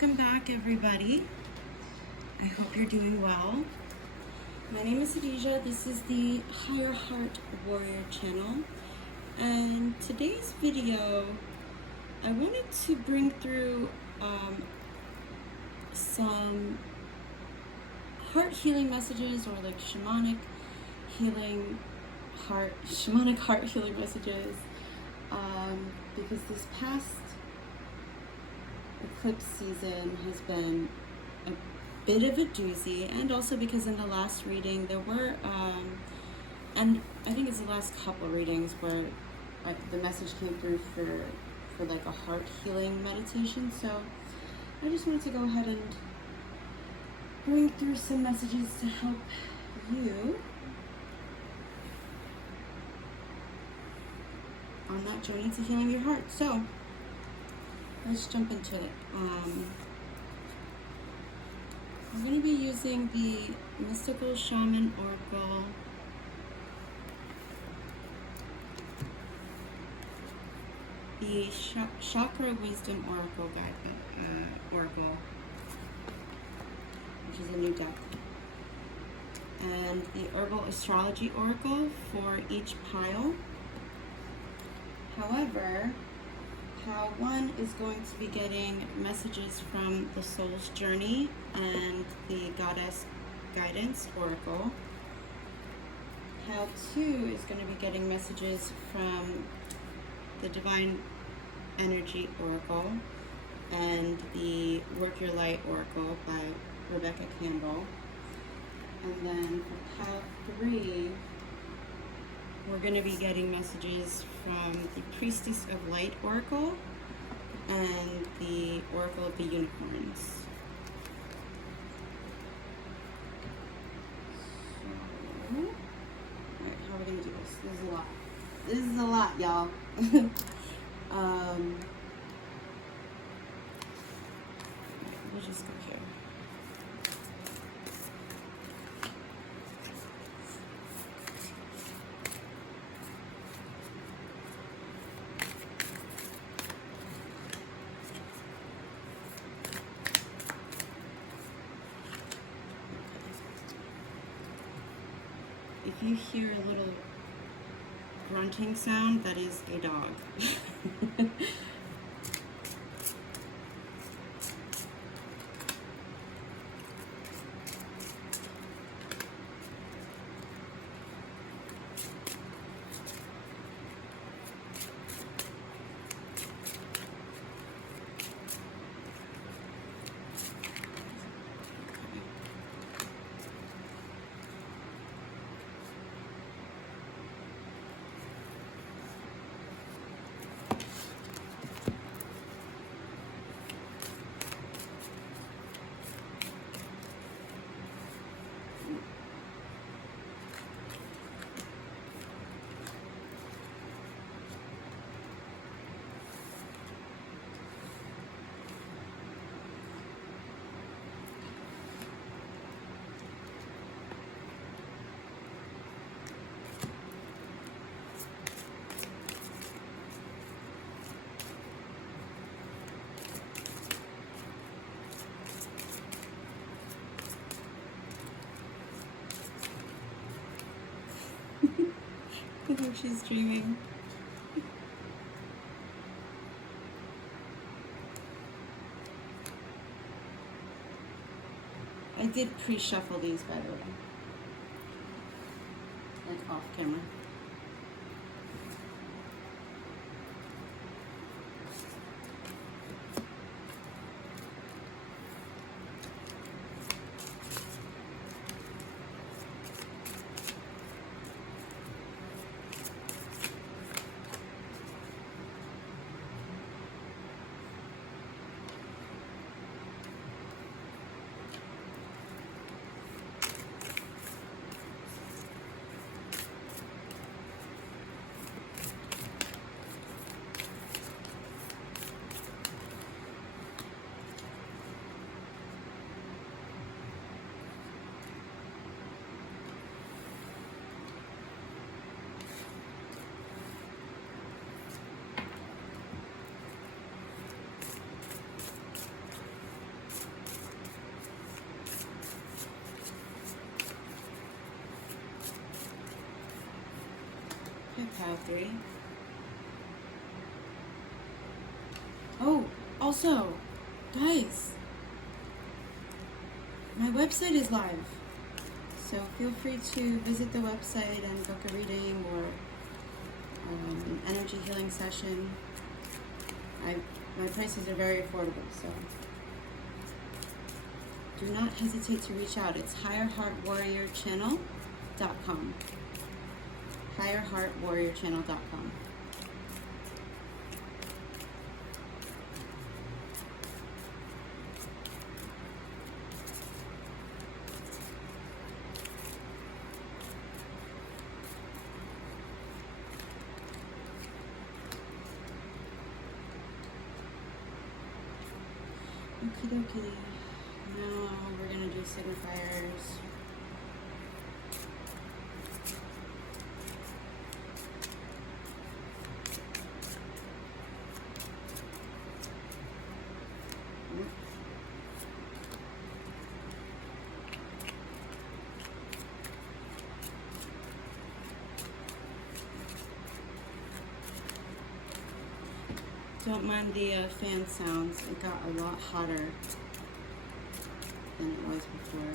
Welcome back, everybody. I hope you're doing well. My name is Adija. This is the Higher Heart Warrior channel. And today's video, I wanted to bring through some heart healing messages, or like shamanic heart healing messages, because this past eclipse season has been a bit of a doozy, and also because in the last reading there were and I think it's the last couple readings where the message came through for like a heart healing meditation. So I just wanted to go ahead and bring through some messages to help you on that journey to healing your heart. So let's jump into it. I'm going to be using the Mystical Shaman Oracle, the Chakra Wisdom Oracle Oracle, which is a new deck, and the Herbal Astrology Oracle for each pile. However, Pile 1 is going to be getting messages from the Soul's Journey and the Goddess Guidance Oracle. Pile 2 is going to be getting messages from the Divine Energy Oracle and the Work Your Light Oracle by Rebecca Campbell. And then for Pile 3, we're going to be getting messages from the Priestess of Light Oracle and the Oracle of the Unicorns. So, alright, how are we going to do this? This is a lot. This is a lot, y'all. We'll just go here. If you hear a little grunting sound, that is a dog. I hope she's dreaming. I did pre-shuffle these, by the way, like off camera. pile 3. Oh, also, guys, my website is live. So feel free to visit the website and book a reading or an energy healing session. My prices are very affordable, so do not hesitate to reach out. It's higherheartwarriorchannel.com. higherheartwarriorchannel.com. Okie dokie. Now we're going to do signifiers. Don't mind the fan sounds. It got a lot hotter than it was before.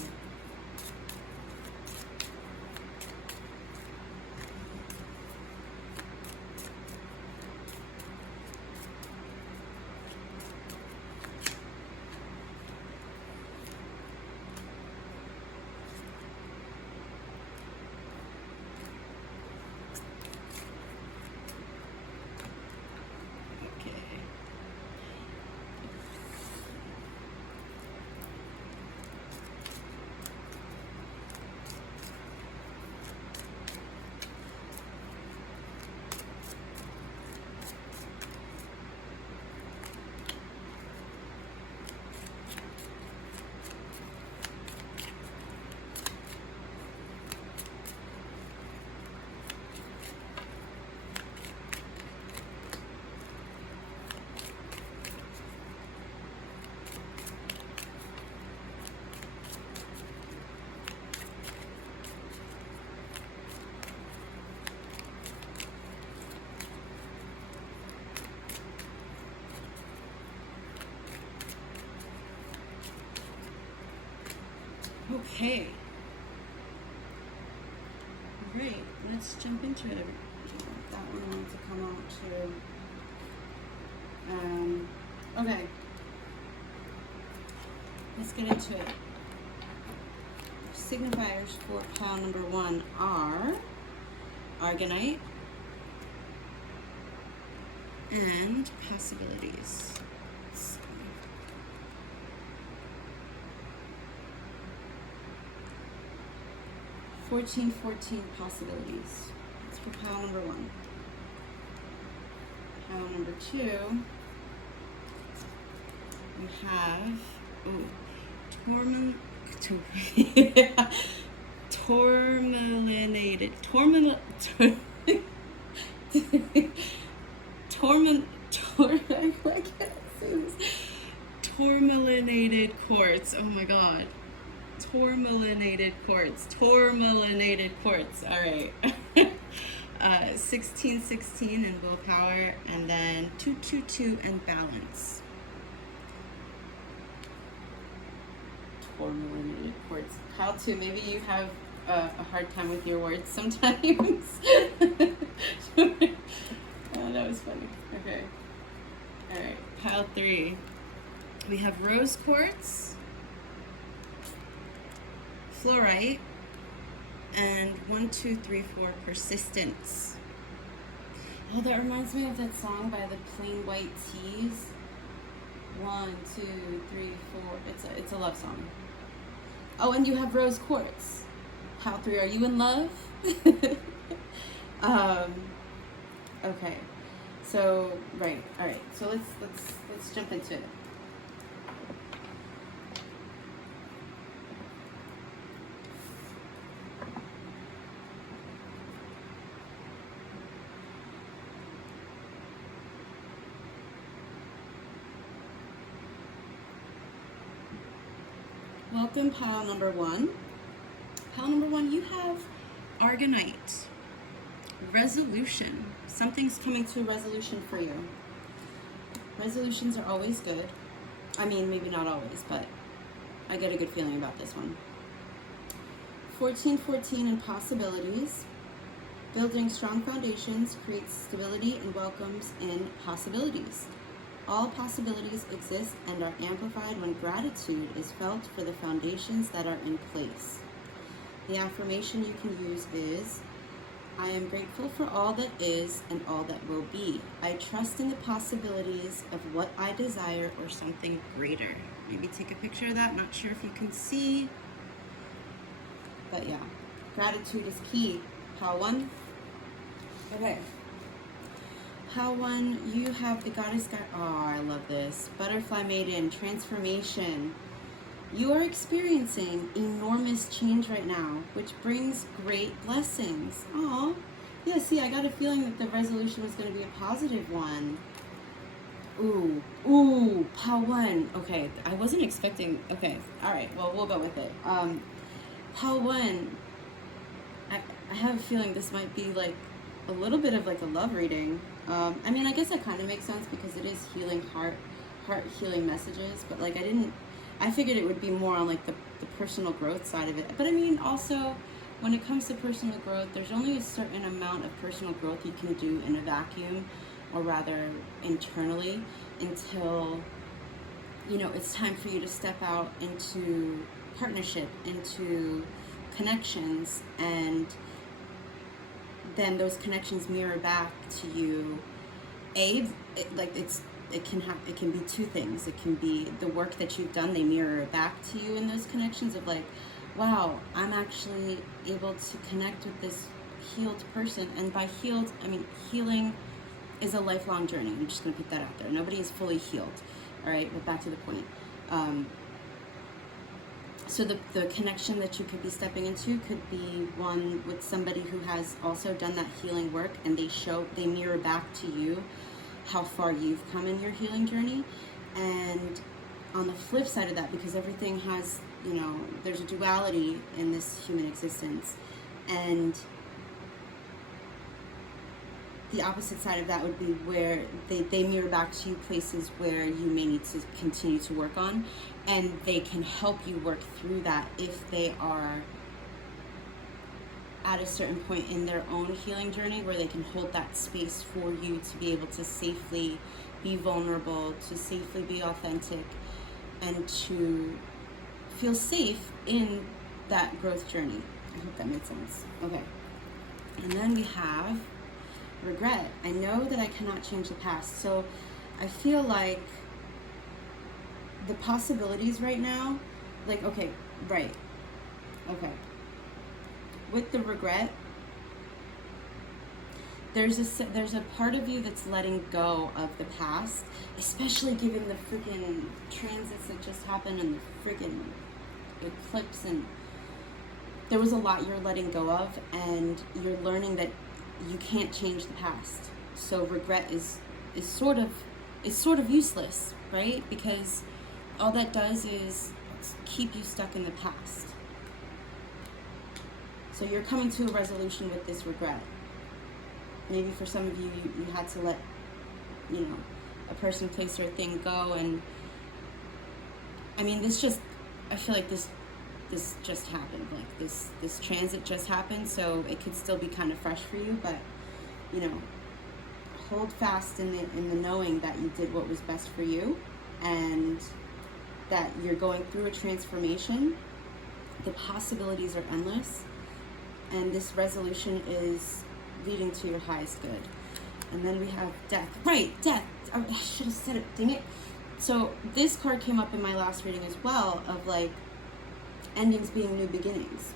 Okay. Great. Let's jump into it. That one wants to come out too. Okay. Let's get into it. Signifiers for pile number 1 are Argonite and possibilities. 14 possibilities. That's for pile number 1. Pile number 2, we have Tourmalinated. Tourmalinated quartz. Oh my god. Tourmalinated quartz. All right. 1616 and willpower, and then 222 and balance. Tourmalinated quartz. How to? Maybe you have a hard time with your words sometimes. Oh, that was funny. Okay. All right. Pile 3. We have rose quartz, fluorite, and 1, 2, 3, 4 persistence. Oh, that reminds me of that song by the Plain White Tees. 1, 2, 3, 4. It's a love song. Oh, and you have rose quartz. Pile 3. Are you in love? Okay. So right. All right. So let's jump into it. Welcome, pile number 1. Pile number 1, you have Argonite. Resolution. Something's coming to a resolution for you. Resolutions are always good. I mean, maybe not always, but I get a good feeling about this one. 1414 and possibilities. Building strong foundations creates stability and welcomes in possibilities. All possibilities exist and are amplified when gratitude is felt for the foundations that are in place. The affirmation you can use is, I am grateful for all that is and all that will be. I trust in the possibilities of what I desire or something greater. Maybe take a picture of that. Not sure if you can see. But yeah, gratitude is key. How one? Okay. How one, you have the goddess guide. Oh, I love this. Butterfly maiden, transformation. You are experiencing enormous change right now, which brings great blessings. Aw. Yeah, see, I got a feeling that the resolution was going to be a positive one. Ooh, Pao one. Okay, I wasn't expecting. Okay, all right, well, we'll go with it. Pao one, I have a feeling this might be like a little bit of like a love reading. I mean, I guess that kind of makes sense because it is healing heart healing messages, but like I figured it would be more on like the personal growth side of it. But I mean, also, when it comes to personal growth, there's only a certain amount of personal growth you can do in a vacuum, or rather internally, until, you know, it's time for you to step out into partnership, into connections, and then those connections mirror back to you. It can be two things. It can be the work that you've done, they mirror back to you in those connections of like, wow, I'm actually able to connect with this healed person. And by healed, I mean healing is a lifelong journey. I'm just gonna put that out there. Nobody is fully healed. All right, but back to the point. So the connection that you could be stepping into could be one with somebody who has also done that healing work, and they mirror back to you how far you've come in your healing journey. And on the flip side of that, because everything has, you know, there's a duality in this human existence, and the opposite side of that would be where they mirror back to you places where you may need to continue to work on, and they can help you work through that if they are at a certain point in their own healing journey where they can hold that space for you to be able to safely be vulnerable, to safely be authentic, and to feel safe in that growth journey. I hope that made sense. Okay. And then we have regret. I know that I cannot change the past. So I feel like the possibilities right now, like, okay, right. Okay. With the regret, there's a part of you that's letting go of the past, especially given the freaking transits that just happened and the freaking eclipse, and there was a lot you're letting go of, and you're learning that you can't change the past. So regret is sort of useless, right? Because all that does is keep you stuck in the past. So you're coming to a resolution with this regret. Maybe for some of you, you had to let, you know, a person, place, or thing go. And I mean, I feel like this just happened. Like this transit just happened, so it could still be kind of fresh for you. But, you know, hold fast in the knowing that you did what was best for you, and that you're going through a transformation. The possibilities are endless. And this resolution is leading to your highest good. And then we have death. Right, death. I should have said it, dang it. So this card came up in my last reading as well, of like endings being new beginnings.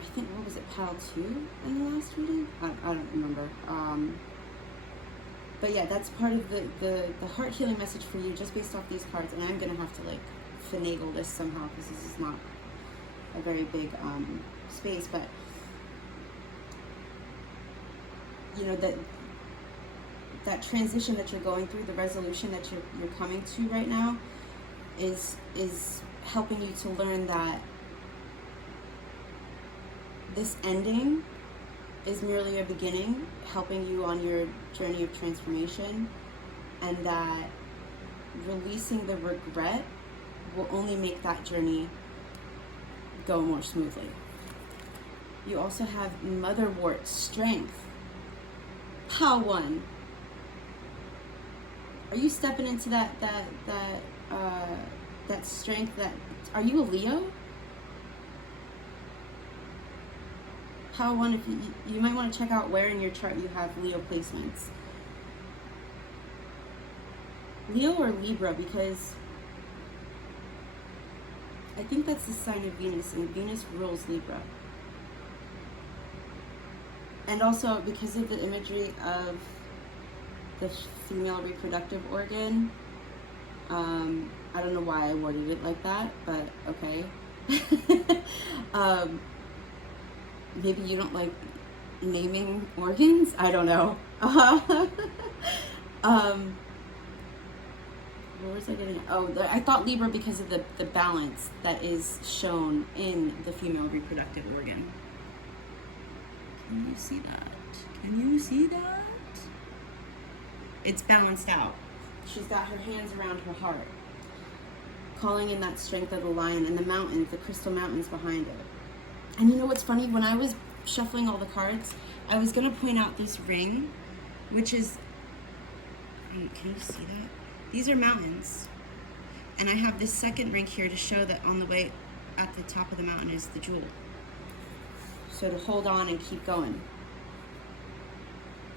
I think, what was it, Pile 2 in the last reading? I don't remember. But yeah, that's part of the heart healing message for you just based off these cards. And I'm going to have to like finagle this somehow because this is not a very big space, but you know, that transition that you're going through, the resolution that you're coming to right now is helping you to learn that this ending is merely a beginning, helping you on your journey of transformation, and that releasing the regret will only make that journey go more smoothly. You also have motherwort strength. How one? Are you stepping into that strength? That are you a Leo? How one? If you might want to check out where in your chart you have Leo placements. Leo or Libra, because I think that's the sign of Venus, and Venus rules Libra. And also because of the imagery of the female reproductive organ, I don't know why I worded it like that, but okay. Maybe you don't like naming organs? I don't know. Where was I getting? Oh, I thought Libra because of the balance that is shown in the female reproductive organ. Can you see that? Can you see that? It's balanced out. She's got her hands around her heart, calling in that strength of the lion and the mountains, the crystal mountains behind it. And you know what's funny? When I was shuffling all the cards, I was going to point out this ring, which is, can you see that? These are mountains. And I have this second ring here to show that on the way at the top of the mountain is the jewel. So to hold on and keep going.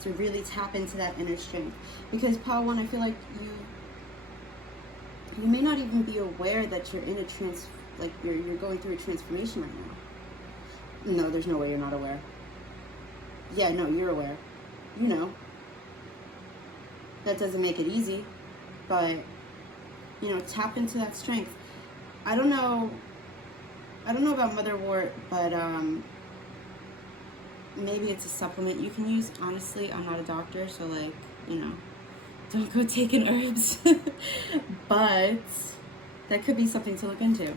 To really tap into that inner strength. Because Power One, I feel like you may not even be aware that you're in a you're going through a transformation right now. No, there's no way you're not aware. Yeah, no, you're aware. You know. That doesn't make it easy, but tap into that strength. I don't know about motherwort, but maybe it's a supplement you can use. Honestly, I'm not a doctor, so don't go taking herbs. But that could be something to look into.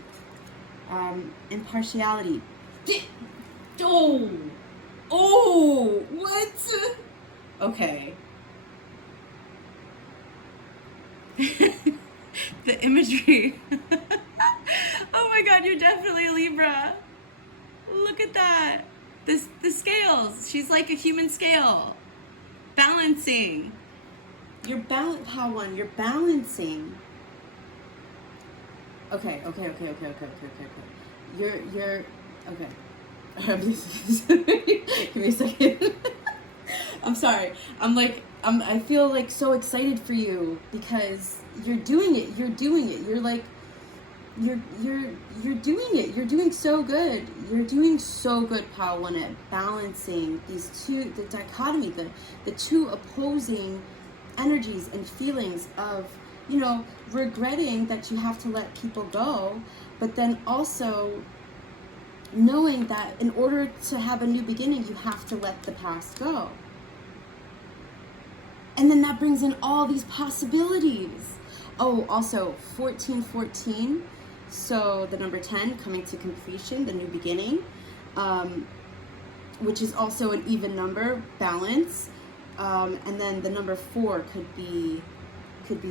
Impartiality. Oh, what? Okay. The imagery. Oh my God, you're definitely a Libra. Look at that. The scales. She's like a human scale. Balancing. You're balancing. Okay. You're okay. Give me a second. I'm sorry. I feel like so excited for you because you're doing it. You're doing it. You're like, you're doing it. You're doing so good. You're doing so good, Power One, at balancing these two, the dichotomy, the two opposing energies and feelings of, regretting that you have to let people go, but then also knowing that in order to have a new beginning, you have to let the past go. And then that brings in all these possibilities. Oh, also 1414. So the number 10 coming to completion, the new beginning, which is also an even number, balance. And then the number 4 could be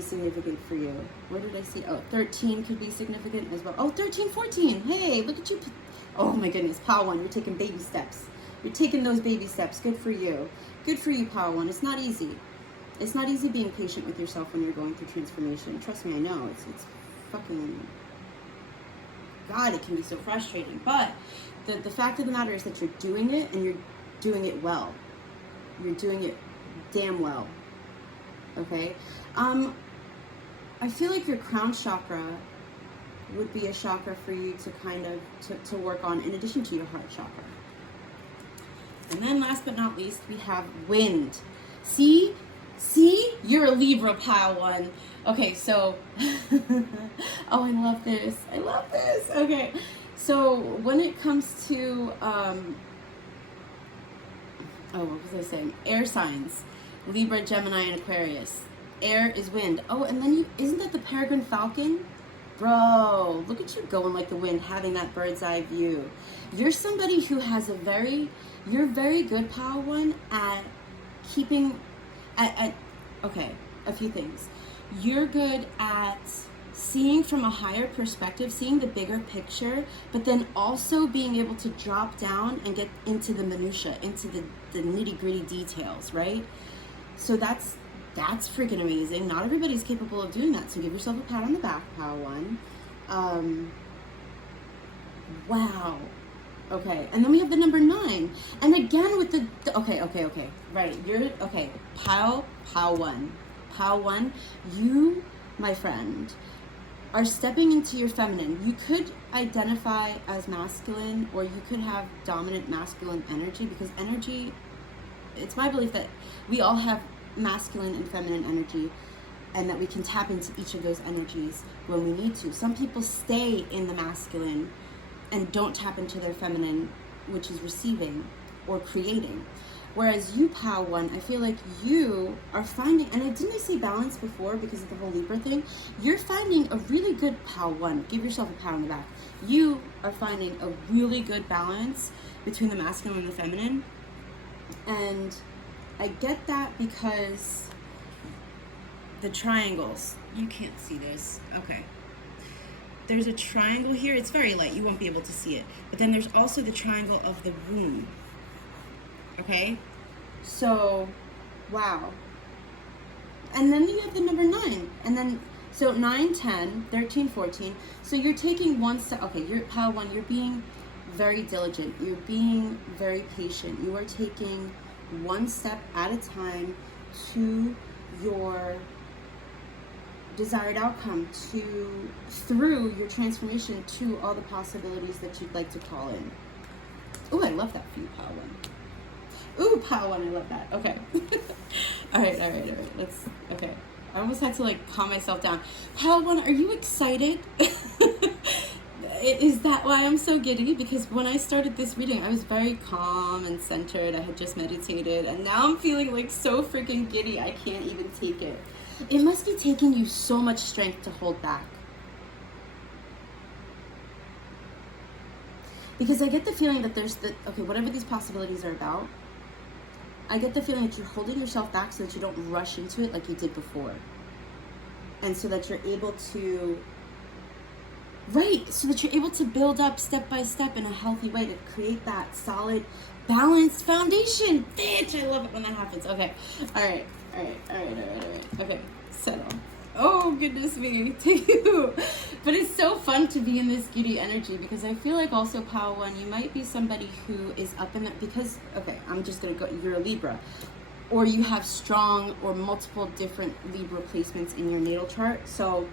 significant for you. What did I see? Oh, 13 could be significant as well. Oh, 13, 14. Hey, look at you. Oh my goodness, Power One, you're taking baby steps. You're taking those baby steps. Good for you. Good for you, Power One. It's not easy. It's not easy being patient with yourself when you're going through transformation. Trust me, I know. It's fucking... God, it can be so frustrating. But the fact of the matter is that you're doing it, and you're doing it well. You're doing it damn well. Okay? I feel like your crown chakra would be a chakra for you to kind of to work on in addition to your heart chakra. And then last but not least, we have wind. See, you're a Libra, Power One. Okay, so oh, I love this. Okay, so when it comes to what was I saying? Air signs: Libra, Gemini, and Aquarius. Air is wind. Oh, and then isn't that the peregrine falcon? Bro, Wow, look at you going like the wind, having that bird's eye view. You're somebody who has you're very good, Pal One, at keeping, okay, a few things. You're good at seeing from a higher perspective, seeing the bigger picture, but then also being able to drop down and get into the minutia, into the nitty-gritty details, right? So that's freaking amazing. Not everybody's capable of doing that, so give yourself a pat on the back, Pal One. Wow. Okay, and then we have the number 9. And again with the okay. Right, you're, okay, Pal One. Pal One, you, my friend, are stepping into your feminine. You could identify as masculine, or you could have dominant masculine energy, because energy, it's my belief that we all have masculine and feminine energy, and that we can tap into each of those energies when we need to. Some people stay in the masculine and don't tap into their feminine, which is receiving or creating. Whereas you, Pal One, I feel like you are finding, and didn't I say balance before because of the whole Libra thing? You're finding a really good, Pal One. Give yourself a pat on the back. You are finding a really good balance between the masculine and the feminine. And I get that because the triangles, you can't see this, okay. There's a triangle here, it's very light, you won't be able to see it. But then there's also the triangle of the womb. Okay, so, wow. And then you have the number 9, and then, so 9, 10, 13, 14. So you're taking one step, okay, you're, Pal One, you're being very diligent, you're being very patient. You are taking one step at a time to your desired outcome, through your transformation to all the possibilities that you'd like to call in. Oh, I love that for you, Pal One. Ooh, Pal One, I love that. Okay. All right. Let's, okay. I almost had to like calm myself down. Pal One, are you excited? Is that why I'm so giddy? Because when I started this reading, I was very calm and centered. I had just meditated, and now I'm feeling like so freaking giddy. I can't even take it. It must be taking you so much strength to hold back. Because I get the feeling that there's okay, whatever these possibilities are about, I get the feeling that you're holding yourself back so that you don't rush into it like you did before. And so that you're able to, right, so that you're able to build up step by step in a healthy way to create that solid, balanced foundation. Bitch, I love it when that happens. Okay, all right. Okay, settle. Oh, goodness me, to you. But it's so fun to be in this giddy energy, because I feel like also, Pal One, you might be somebody who is up in that, because, okay, I'm just going to go, you're a Libra. Or you have strong or multiple different Libra placements in your natal chart. So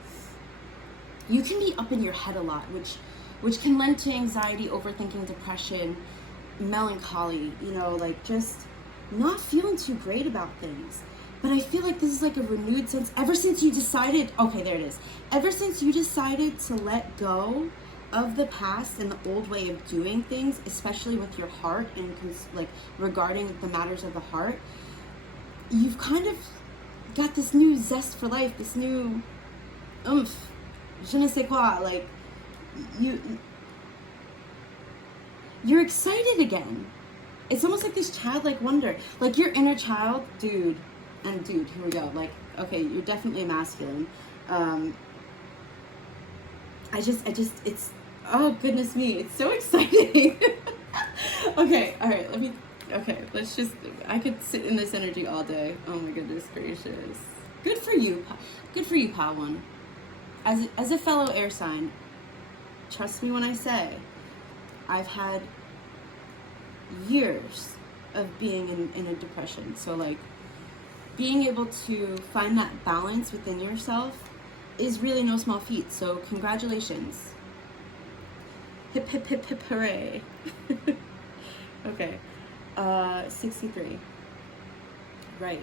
you can be up in your head a lot, which can lend to anxiety, overthinking, depression, melancholy, you know, like just not feeling too great about things. But I feel like this is like a renewed sense, ever since you decided, okay, there it is. Ever since you decided to let go of the past and the old way of doing things, especially with your heart and like regarding the matters of the heart, you've kind of got this new zest for life, this new oomph, je ne sais quoi, like you're excited again. It's almost like this childlike wonder, like your inner child, dude, here we go, like, okay, you're definitely a masculine. It's, oh goodness me, it's so exciting. Okay, all right, let's just, I could sit in this energy all day. Oh my goodness gracious. Good for you, Pal One. As a fellow air sign, trust me when I say, I've had years of being in a depression. So like, being able to find that balance within yourself is really no small feat. So congratulations. Hip, hip, hip, hip, hooray. Okay. 63. Right.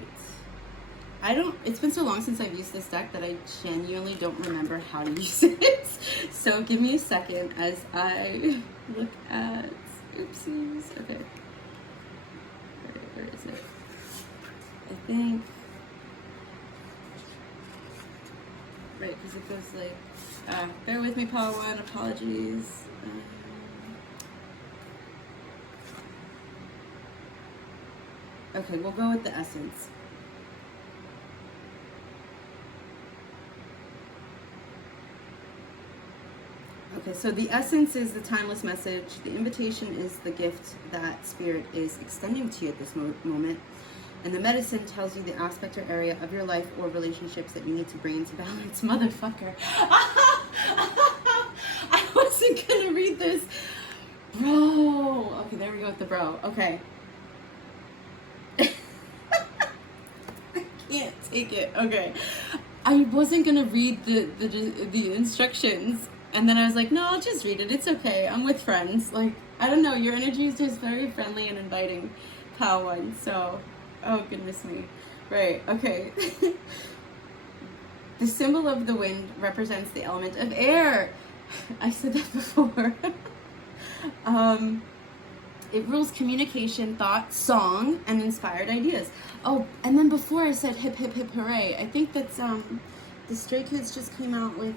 It's been so long since I've used this deck that I genuinely don't remember how to use it. So give me a second as I look at, oopsies, okay. Where is it? I think, right, because it goes like, Bear with me, Power One. Apologies. Okay, we'll go with the essence. Okay, so the essence is the timeless message. The invitation is the gift that Spirit is extending to you at this moment. And the medicine tells you the aspect or area of your life or relationships that you need to bring into balance. Motherfucker. I wasn't gonna read this. Bro. Okay, there we go with the bro. Okay. I can't take it. Okay. I wasn't gonna read the instructions. And then I was like, no, I'll just read it. It's okay. I'm with friends. Like, I don't know. Your energy is just very friendly and inviting, Pal One. So, oh, goodness me. Right. Okay. The symbol of the wind represents the element of air. I said that before. It rules communication, thought, song, and inspired ideas. Oh, and then before I said hip, hip, hip, hooray. I think that's, the Stray Kids just came out with,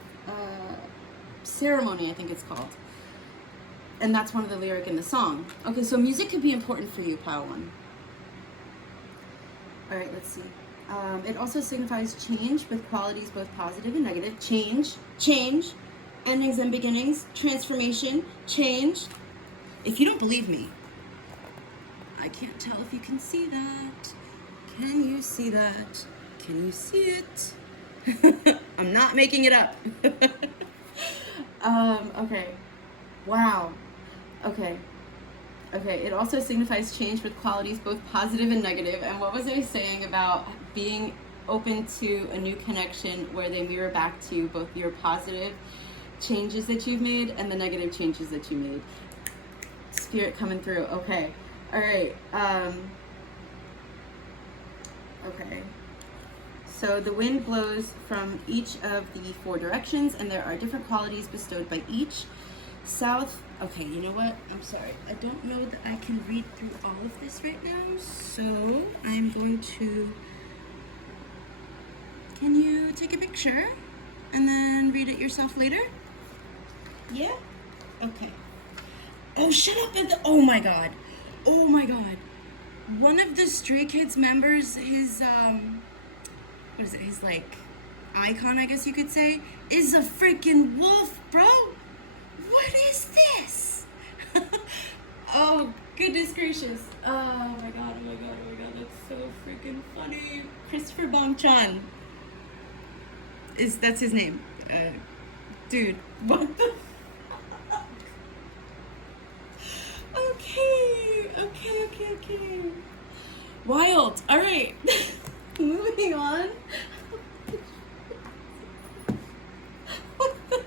Ceremony, I think it's called. And that's one of the lyric in the song. Okay, so music could be important for you, Pile One. All right, let's see. It also signifies change with qualities both positive and negative. Change, endings and beginnings, transformation, change. If you don't believe me, I can't tell if you can see that. Can you see that? Can you see it? I'm not making it up. Okay. Wow. Okay. It also signifies change with qualities both positive and negative. And what was I saying about being open to a new connection where they mirror back to you both your positive changes that you've made and the negative changes that you made? Spirit coming through. Okay. All right. Okay. So the wind blows from each of the 4 directions, and there are different qualities bestowed by each. South, okay, you know what? I'm sorry. I don't know that I can read through all of this right now, so I'm going to... Can you take a picture and then read it yourself later? Yeah? Okay. Oh, shut up! Oh my god. Oh my god. One of the Stray Kids members, his, what is it, his, like, icon, I guess you could say, is a freaking wolf, bro! What is this? Oh, goodness gracious. Oh my god, that's so freaking funny. Christopher Bongchan. That's his name. Dude, what the fuck? Okay. Wild. Alright. Moving on. What the?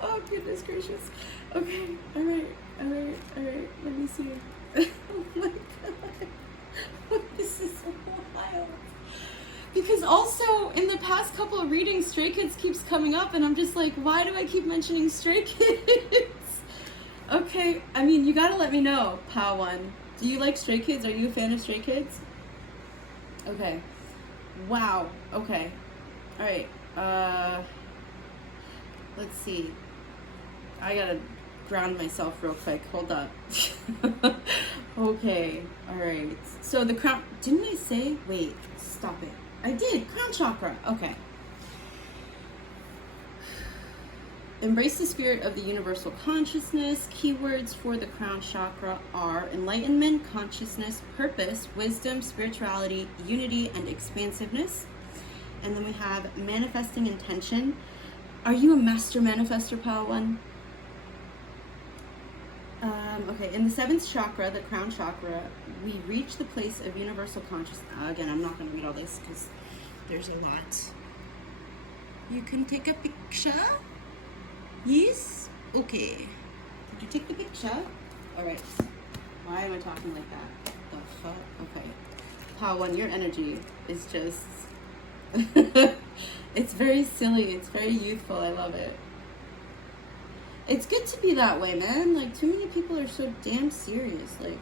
Oh, goodness gracious. Okay, alright. Let me see. Oh my god. This is so wild. Because also, in the past couple of readings, Stray Kids keeps coming up, and I'm just like, why do I keep mentioning Stray Kids? Okay, I mean, you gotta let me know, Pal One. Do you like Stray Kids? Are you a fan of Stray Kids? Okay. Wow. Okay. Alright. Let's see. I gotta ground myself real quick. Hold up. Okay. Alright. So the crown... Didn't I say... Wait. Stop it. I did. Crown chakra. Okay. Embrace the spirit of the universal consciousness. Keywords for the crown chakra are enlightenment, consciousness, purpose, wisdom, spirituality, unity, and expansiveness. And then we have manifesting intention. Are you a master manifester, Pal One? Okay, in the 7th chakra, the crown chakra, we reach the place of universal consciousness. Again, I'm not going to read all this because there's a lot. You can take a picture. Yes? Okay. Did you take the picture? Alright. Why am I talking like that? The fuck? Okay. Pal One, your energy is just... It's very silly. It's very youthful. I love it. It's good to be that way, man. Like, too many people are so damn serious. Like,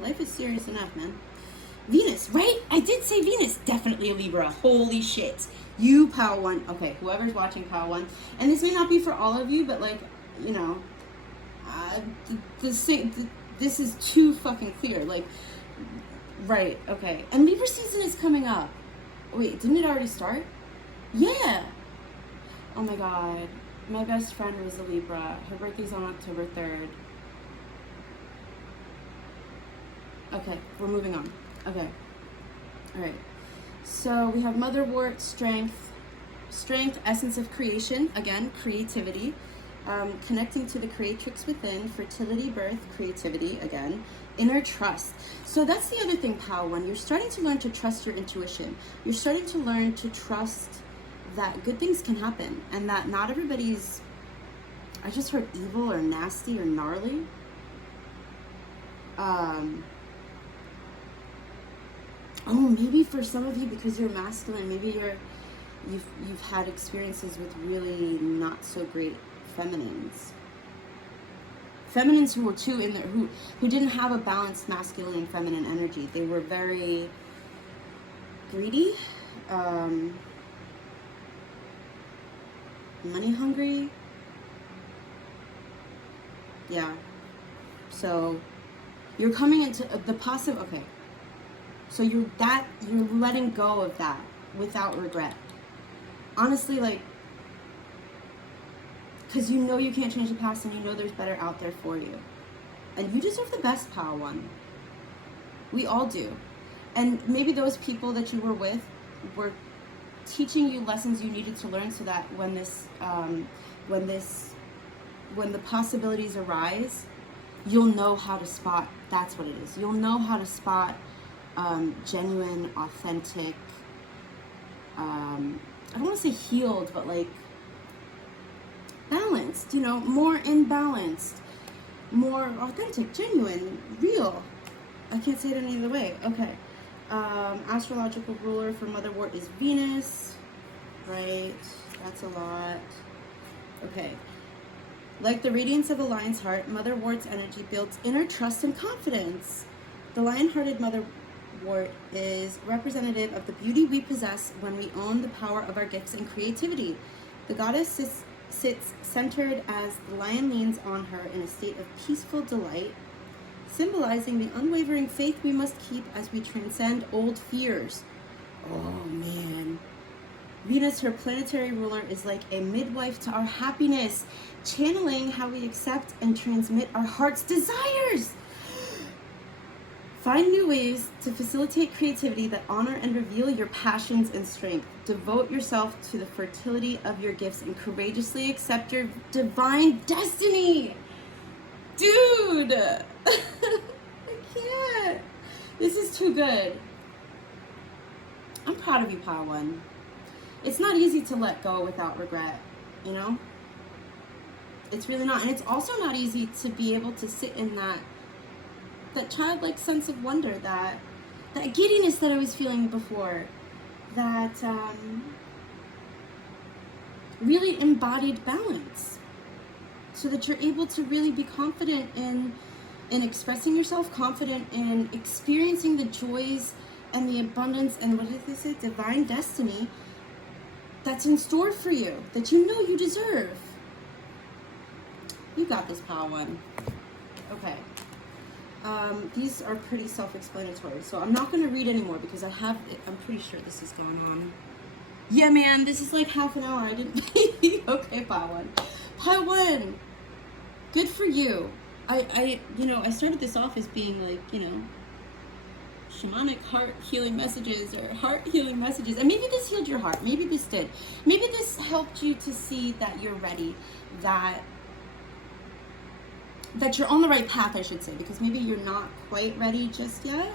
life is serious enough, man. Venus, right? I did say Venus. Definitely a Libra. Holy shit. You, Pile 1. Okay, whoever's watching Pile 1. And this may not be for all of you, but like, you know, this is too fucking clear. Like, right, okay. And Libra season is coming up. Wait, didn't it already start? Yeah. Oh my god. My best friend was a Libra. Her birthday's on October 3rd. Okay, we're moving on. Okay. Alright. So we have motherwort, strength, essence of creation, again, creativity, connecting to the creatrix within, fertility, birth, creativity, again, inner trust. So that's the other thing, Pal 1. You're starting to learn to trust your intuition. You're starting to learn to trust that good things can happen and that not everybody's, I just heard evil or nasty or gnarly. Oh, maybe for some of you, because you're masculine, maybe you've had experiences with really not so great feminines. Feminines who were too in there, who didn't have a balanced masculine and feminine energy. They were very greedy, money hungry. Yeah. So you're coming into the possible, okay. So you're letting go of that without regret. Honestly, like, because you know you can't change the past and you know there's better out there for you. And you deserve the best, Pal 1. We all do. And maybe those people that you were with were teaching you lessons you needed to learn so that when the possibilities arise, you'll know how to spot, that's what it is. You'll know how to spot genuine, authentic, I don't want to say healed, but like balanced, you know, more imbalanced, more authentic, genuine, real. I can't say it any other way. Okay. Astrological ruler for motherwort is Venus, right? That's a lot. Okay. Like the radiance of a lion's heart, motherwort's energy builds inner trust and confidence. The lion-hearted motherwort is representative of the beauty we possess when we own the power of our gifts and creativity. The goddess sits centered as the lion leans on her in a state of peaceful delight, symbolizing the unwavering faith we must keep as we transcend old fears. Oh man. Venus, her planetary ruler, is like a midwife to our happiness, channeling how we accept and transmit our heart's desires. Find new ways to facilitate creativity that honor and reveal your passions and strength. Devote yourself to the fertility of your gifts and courageously accept your divine destiny. Dude, I can't. This is too good. I'm proud of you, Pile 1. It's not easy to let go without regret, you know? It's really not. And it's also not easy to be able to sit in that childlike sense of wonder, that giddiness that I was feeling before, that really embodied balance, so that you're able to really be confident in expressing yourself, confident in experiencing the joys and the abundance and what did they say, divine destiny that's in store for you, that you know you deserve. You got this, Pile 1. Okay. These are pretty self-explanatory, so I'm not going to read anymore because I'm pretty sure this is going on. Yeah, man, this is like half an hour. I didn't. Okay, Pile 1. Pile 1. Good for you. I started this off as being like, you know, shamanic heart healing messages or heart healing messages, and maybe this healed your heart. Maybe this did. Maybe this helped you to see that you're ready, that you're on the right path, I should say, because maybe you're not quite ready just yet,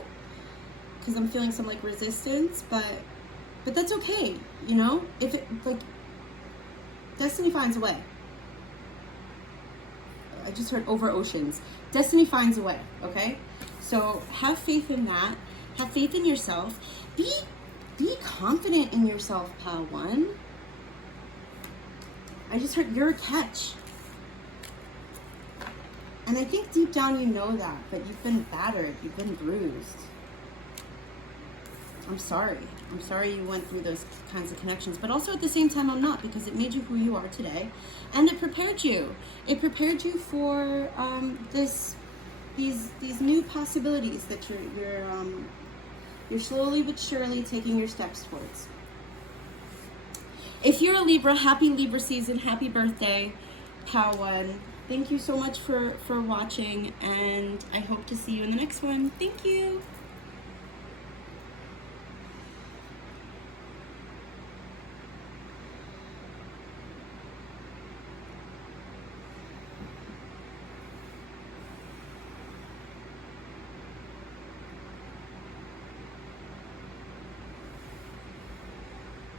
because I'm feeling some like resistance, but that's okay, you know? If it, like, destiny finds a way. I just heard over oceans. Destiny finds a way, okay? So have faith in that. Have faith in yourself. Be confident in yourself, Pile 1. I just heard you're a catch. And I think deep down you know that, but you've been battered, you've been bruised. I'm sorry. I'm sorry you went through those kinds of connections, but also at the same time, I'm not, because it made you who you are today, and it prepared you. It prepared you for these new possibilities that you're slowly but surely taking your steps towards. If you're a Libra, happy Libra season, happy birthday, Pal One. Thank you so much for watching, and I hope to see you in the next one. Thank you.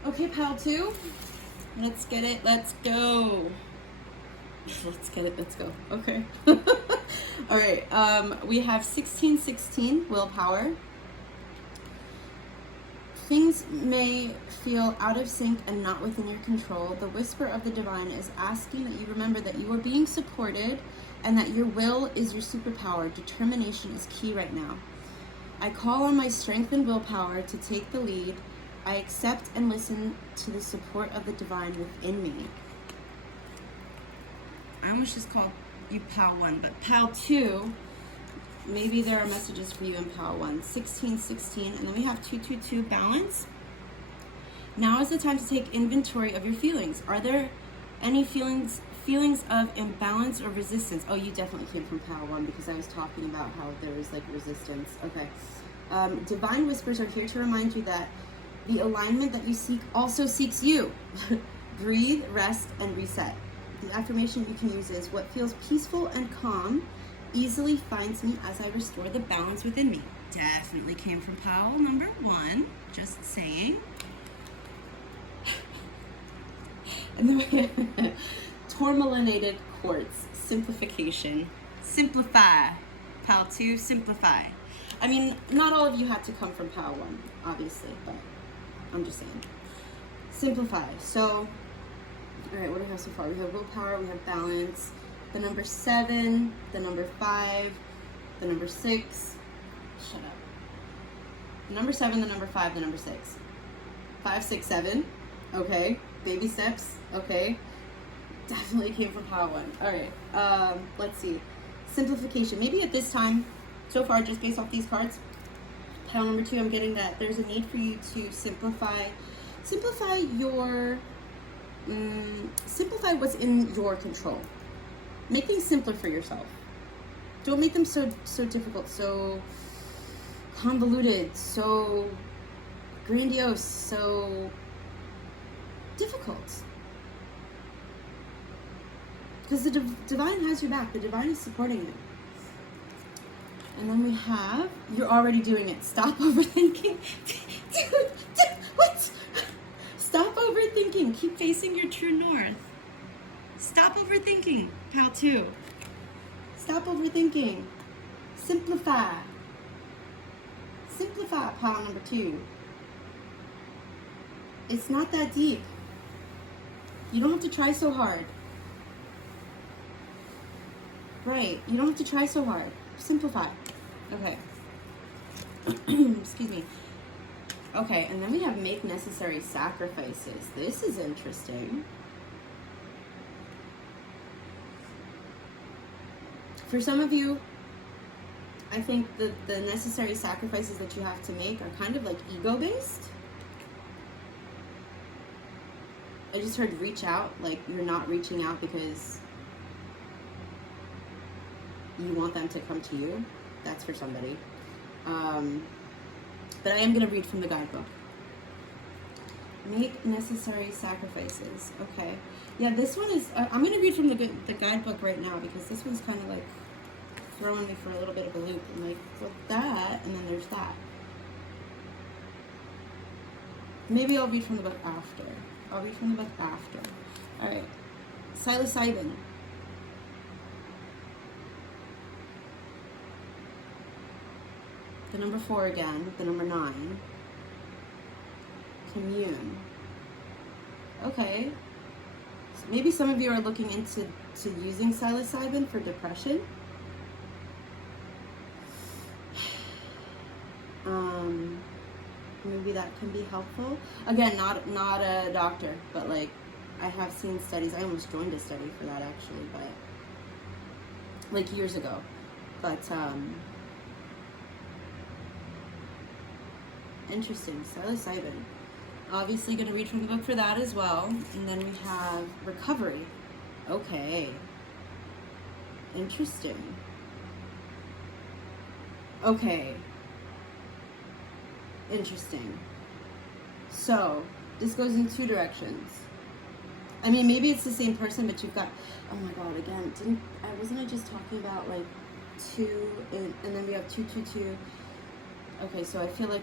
Okay, Pal 2, let's get it, let's go. Let's get it, let's go. Okay. All right, we have 1616, Willpower. Things may feel out of sync and not within your control. The whisper of the divine is asking that you remember that you are being supported and that your will is your superpower. Determination is key right now. I call on my strength and willpower to take the lead. I accept and listen to the support of the divine within me. I almost just called you Pal 1, but Pal 2, maybe there are messages for you in Pal 1. 1616, and then we have 222, Balance. Now is the time to take inventory of your feelings. Are there any feelings of imbalance or resistance? Oh, you definitely came from Pal 1, because I was talking about how there was like resistance. Okay. Divine whispers are here to remind you that the alignment that you seek also seeks you. Breathe, rest, and reset. The affirmation you can use is, what feels peaceful and calm easily finds me as I restore the balance within me. Definitely came from Pal number 1, just saying. And then we have Tourmalinated Quartz, simplification. Simplify. Pal 2, simplify. I mean, not all of you had to come from Pal 1, obviously, but I'm just saying. Simplify. So, all right, what do we have so far? We have willpower, we have balance, the number 7, the number 5, the number 6. Shut up. The number 7, the number 5, the number 6. 5, 6, 7. Okay. Baby steps. Okay. Definitely came from Power 1. All right. Let's see. Simplification. Maybe at this time, so far, just based off these cards, Pile number 2, I'm getting that there's a need for you to simplify your, simplify what's in your control. Make things simpler for yourself. Don't make them so difficult, so convoluted, so grandiose, so difficult. Because the divine has your back. The divine is supporting you. And then we have, you're already doing it. Stop overthinking. Dude, what? Stop overthinking. Keep facing your true north. Stop overthinking, Pal 2. Stop overthinking. Simplify. Simplify, Pal number 2. It's not that deep. You don't have to try so hard. Right, you don't have to try so hard. Simplify. Okay. Excuse me. Okay, and then we have make necessary sacrifices. This is interesting. For some of you, I think the necessary sacrifices that you have to make are kind of like ego-based. I just heard reach out, like you're not reaching out because you want them to come to you. That's for somebody. But I am going to read from the guidebook. Make necessary sacrifices. Okay. Yeah, this one is, I'm going to read from the guidebook right now because this one's kind of like throwing me for a little bit of a loop. I'm like, well, that, and then there's that. Maybe I'll read from the book after. I'll read from the book after. All right. Psilocybin. The number 4 again, the number 9. Commune. Okay. So maybe some of you are looking into using psilocybin for depression. maybe that can be helpful. Again, not a doctor, but like I have seen studies. I almost joined a study for that actually, but like years ago. But interesting. Psilocybin. Obviously going to read from the book for that as well. And then we have recovery. Okay. Interesting. Okay. Interesting. So, this goes in two directions. I mean, maybe it's the same person, but you've got, oh my god, again, wasn't I just talking about like 2, and then we have 2, 2, 2. Okay, so I feel like,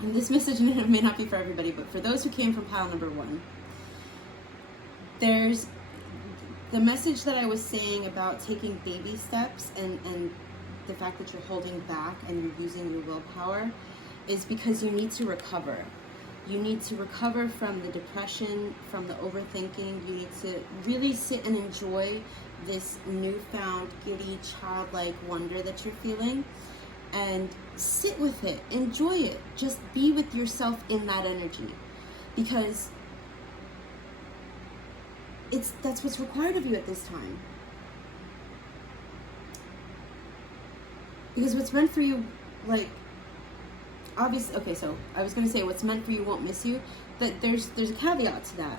and this message may not be for everybody, but for those who came from pile number 1, there's the message that I was saying about taking baby steps and the fact that you're holding back and you're using your willpower is because you need to recover. You need to recover from the depression, from the overthinking. You need to really sit and enjoy this newfound, giddy, childlike wonder that you're feeling. And sit with it, enjoy it. Just be with yourself in that energy. Because that's what's required of you at this time. Because what's meant for you, like, obviously, okay, so I was going to say what's meant for you won't miss you, but there's a caveat to that.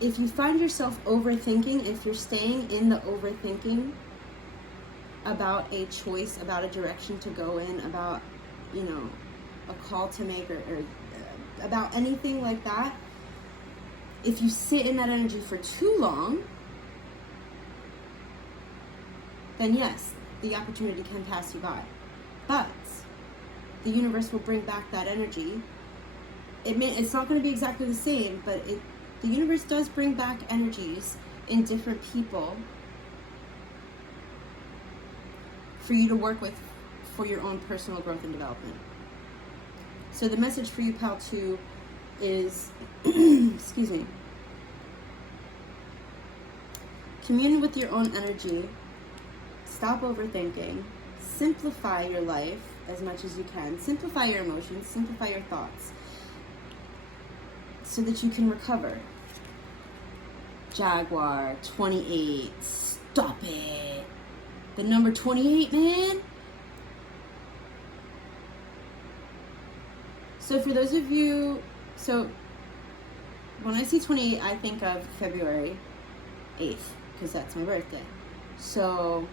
If you find yourself overthinking, if you're staying in the overthinking about a choice, about a direction to go in, about, you know, a call to make, or about anything like that, if you sit in that energy for too long, then yes, the opportunity can pass you by. But the universe will bring back that energy. It's not going to be exactly the same, but the universe does bring back energies in different people for you to work with for your own personal growth and development. So the message for you, pal 2, is, excuse me, commune with your own energy, stop overthinking, simplify your life as much as you can, simplify your emotions, simplify your thoughts, so that you can recover. Jaguar, 28, stop it. The number 28, man. So for those of you, so when I see 28, I think of February 8th, because that's my birthday. So,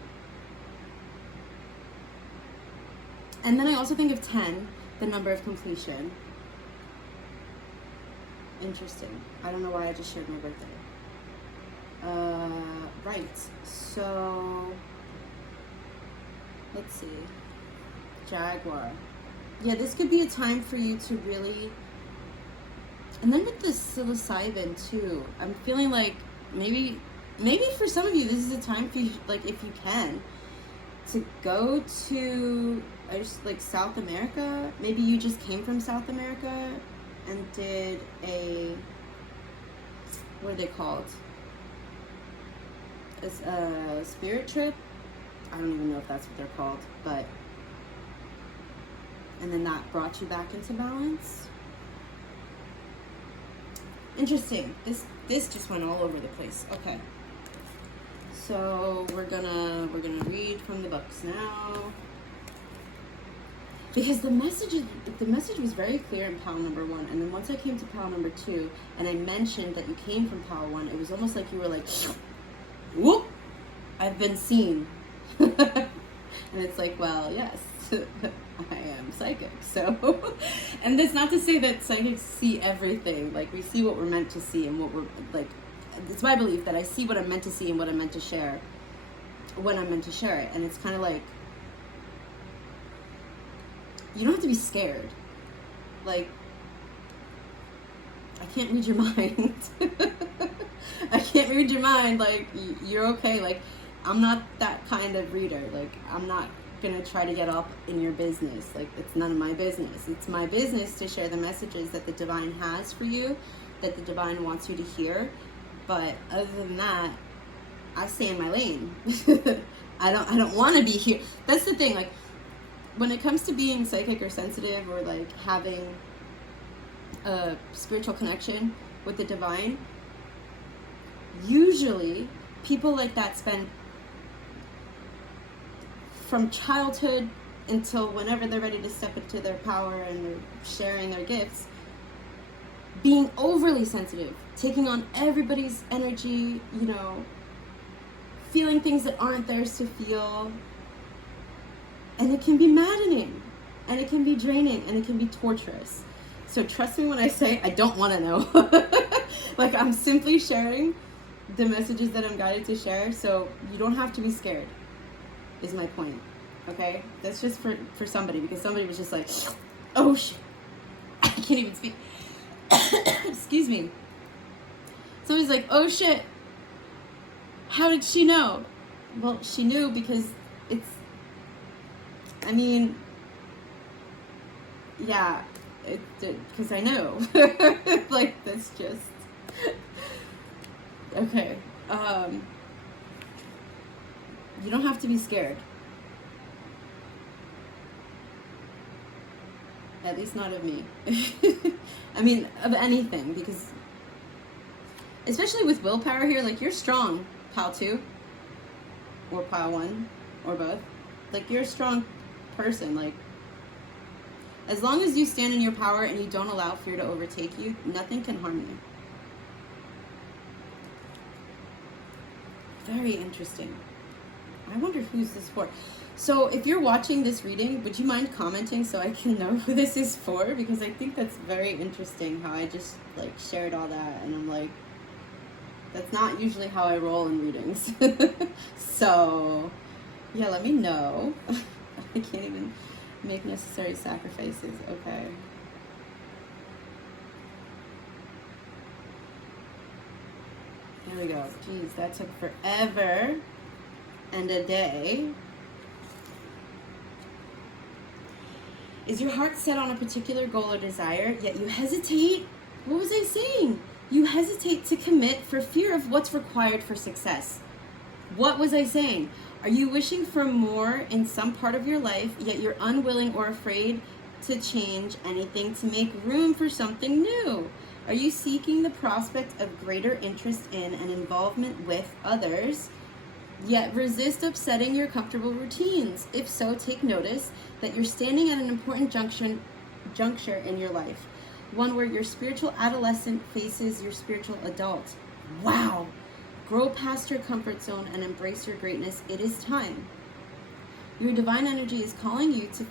and then I also think of 10, the number of completion. Interesting. I don't know why I just shared my birthday. Right. So, let's see. Jaguar. Yeah, this could be a time for you to really, and then with the psilocybin too, I'm feeling like maybe for some of you, this is a time for you, like, if you can, to go to, like, South America. Maybe you just came from South America and did what are they called? A spirit trip? I don't even know if that's what they're called, but, and then that brought you back into balance. Interesting. This just went all over the place. Okay. So we're gonna read from the books now, because the message was very clear in pile number 1, and then once I came to pile number 2 and I mentioned that you came from pile 1, it was almost like you were like, whoop, I've been seen. And it's like, well, yes, I am psychic, so and that's not to say that psychics see everything. Like, we see what we're meant to see, and what we're, like, it's my belief that I see what I'm meant to see and what I'm meant to share when I'm meant to share it. And it's kind of like, you don't have to be scared. Like, I can't read your mind. I can't read your mind. Like, you're okay. Like, I'm not that kind of reader. Like, I'm not gonna try to get up in your business. Like, it's none of my business. It's my business to share the messages that the divine has for you, that the divine wants you to hear. But other than that, I stay in my lane. I don't want to be here. That's the thing. Like, when it comes to being psychic or sensitive, or like having a spiritual connection with the divine, usually people like that spend from childhood until whenever they're ready to step into their power and they're sharing their gifts, being overly sensitive, taking on everybody's energy, you know, feeling things that aren't theirs to feel. And it can be maddening, and it can be draining, and it can be torturous. So trust me when I say I don't want to know. Like, I'm simply sharing the messages that I'm guided to share, so you don't have to be scared, is my point. Okay? That's just for somebody, because somebody was just like, oh shit, I can't even speak. Excuse me. Somebody's like, oh shit, how did she know? Well, she knew because it's, I mean, yeah, because I know. Like, that's just, okay. You don't have to be scared. At least not of me. I mean, of anything, because, especially with willpower here, like, you're strong, pile 2, or pile 1, or both. Like, you're a strong person. Like, as long as you stand in your power and you don't allow fear to overtake you, nothing can harm you. Very interesting. I wonder who's this for. So if you're watching this reading, would you mind commenting so I can know who this is for? Because I think that's very interesting how I just like shared all that, and I'm like, that's not usually how I roll in readings. So yeah, let me know. I can't even make necessary sacrifices. Okay. There we go. Jeez, that took forever and a day. Is your heart set on a particular goal or desire, yet you hesitate? What was I saying? You hesitate to commit for fear of what's required for success. What was I saying? Are you wishing for more in some part of your life, yet you're unwilling or afraid to change anything to make room for something new? Are you seeking the prospect of greater interest in and involvement with others, yet resist upsetting your comfortable routines? If so, take notice that you're standing at an important juncture in your life, one where your spiritual adolescent faces your spiritual adult. Wow! Grow past your comfort zone and embrace your greatness. It is time. Your divine energy is calling you to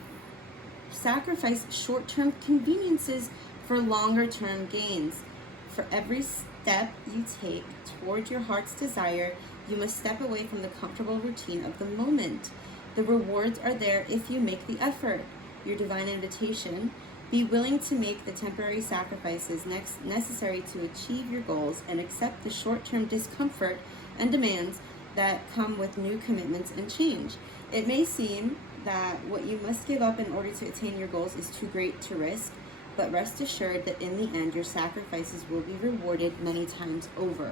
sacrifice short-term conveniences for longer-term gains. For every step you take toward your heart's desire, you must step away from the comfortable routine of the moment. The rewards are there if you make the effort. Your divine invitation: be willing to make the temporary sacrifices necessary to achieve your goals and accept the short-term discomfort and demands that come with new commitments and change. It may seem that what you must give up in order to attain your goals is too great to risk, but rest assured that in the end, your sacrifices will be rewarded many times over.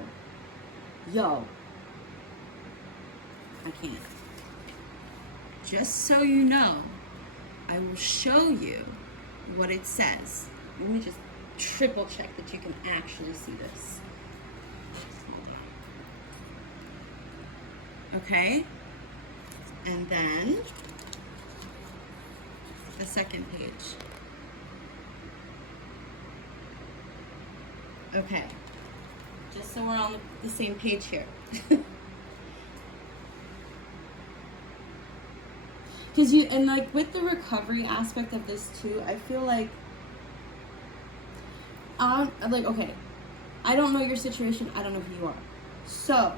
Yo, I can't. Just so you know, I will show you what it says. Let me just triple check that you can actually see this. Okay, and then the second page. Okay, just so we're on the same page here. Because and like with the recovery aspect of this too, I feel like, okay, I don't know your situation, I don't know who you are. So,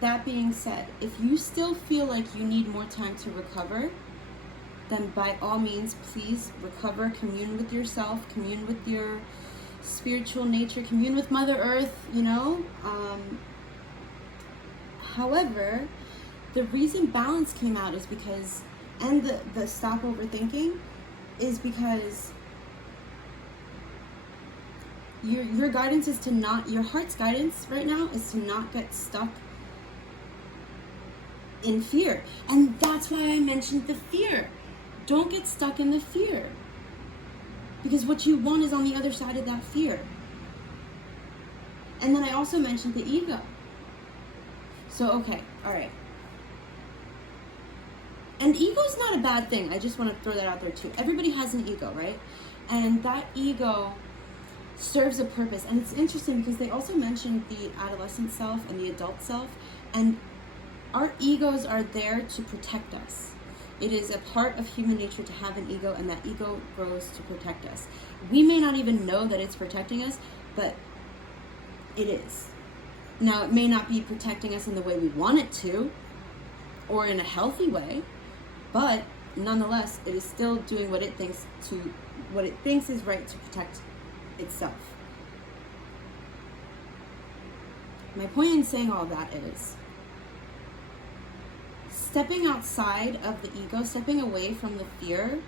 that being said, if you still feel like you need more time to recover, then by all means, please recover, commune with yourself, commune with your spiritual nature, commune with Mother Earth, you know? However, the reason balance came out is because, and the stop overthinking, is because your guidance is to not, your heart's guidance right now is to not get stuck in fear. And that's why I mentioned the fear. don't get stuck in the fear. Because what you want is on the other side of that fear. And then I also mentioned the ego. So, okay, all right. And ego's not a bad thing. I just want to throw that out there too. Everybody has an ego, right? And that ego serves a purpose. And it's interesting because they also mentioned the adolescent self and the adult self. And our egos are there to protect us. It is a part of human nature to have an ego, and that ego grows to protect us. We may not even know that it's protecting us, but it is. Now, it may not be protecting us in the way we want it to, or in a healthy way, but nonetheless, it is still doing what it thinks is right to protect itself. My point in saying all that is, stepping outside of the ego, stepping away from the fear,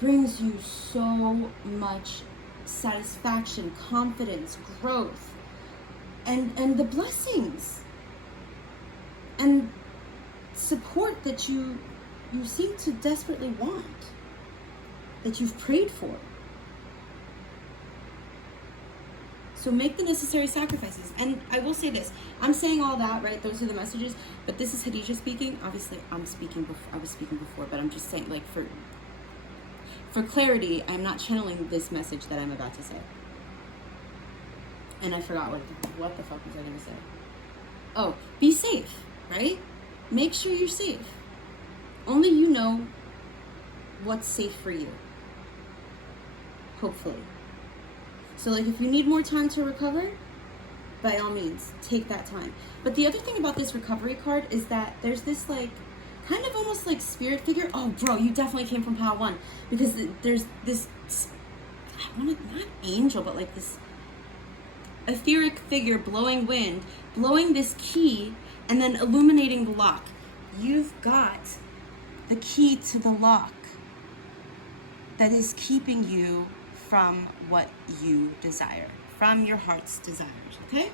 brings you so much satisfaction, confidence, growth, and the blessings and support that you seem to desperately want, that you've prayed for. So make the necessary sacrifices. And I will say this, I'm saying all that, right? Those are the messages, but this is Hadija speaking. Obviously, I was speaking before, but I'm just saying, like, for clarity, I'm not channeling this message that I'm about to say. And I forgot what the fuck was I going to say? Oh, be safe, right? Make sure you're safe. Only you know what's safe for you. Hopefully. So, like, if you need more time to recover, by all means, take that time. But the other thing about this recovery card is that there's this, like, kind of almost like spirit figure. Oh, bro, you definitely came from Pile 1. Because there's this, not angel, but like this etheric figure blowing wind, blowing this key, and then illuminating the lock. You've got the key to the lock that is keeping you from what you desire, from your heart's desires, okay?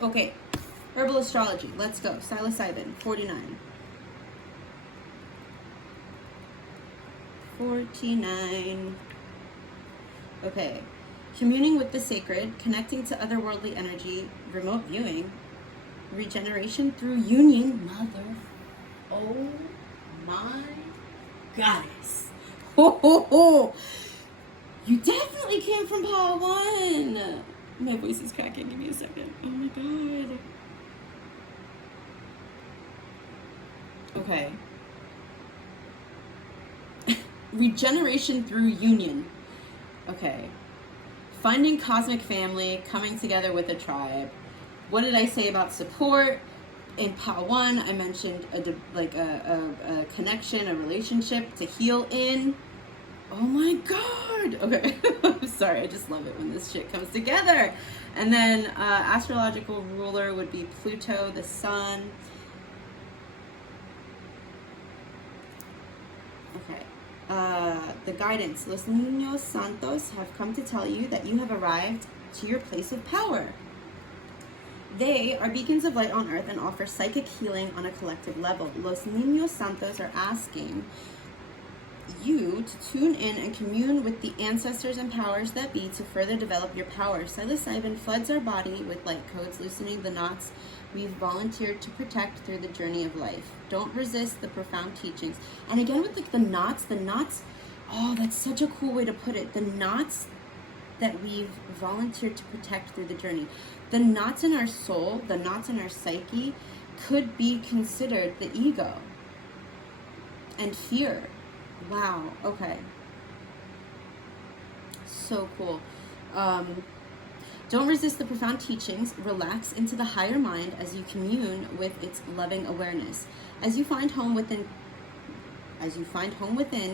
Okay, herbal astrology, let's go. Psilocybin, 49. 49. Okay, communing with the sacred, connecting to otherworldly energy, remote viewing, regeneration through union, mother. Oh my goddess. Ho, ho, ho. You definitely came from Pile 1. My voice is cracking. Give me a second. Oh my god. Okay. Regeneration through union. Okay. Finding cosmic family, coming together with a tribe. What did I say about support? In Pile 1, I mentioned a connection, a relationship to heal in. Oh my god! Okay, I'm sorry, I just love it when this shit comes together. And then astrological ruler would be Pluto, the sun. Okay, the guidance. Los Niños Santos have come to tell you that you have arrived to your place of power. They are beacons of light on earth and offer psychic healing on a collective level. Los Niños Santos are asking you to tune in and commune with the ancestors and powers that be to further develop your power. Psilocybin floods our body with light codes, loosening the knots we've volunteered to protect through the journey of life. Don't resist the profound teachings. And again with the knots, oh, that's such a cool way to put it. The knots that we've volunteered to protect through the journey. The knots in our soul, the knots in our psyche could be considered the ego and fear. Wow, okay. So cool. Don't resist the profound teachings. Relax into the higher mind as you commune with its loving awareness. As you find home within,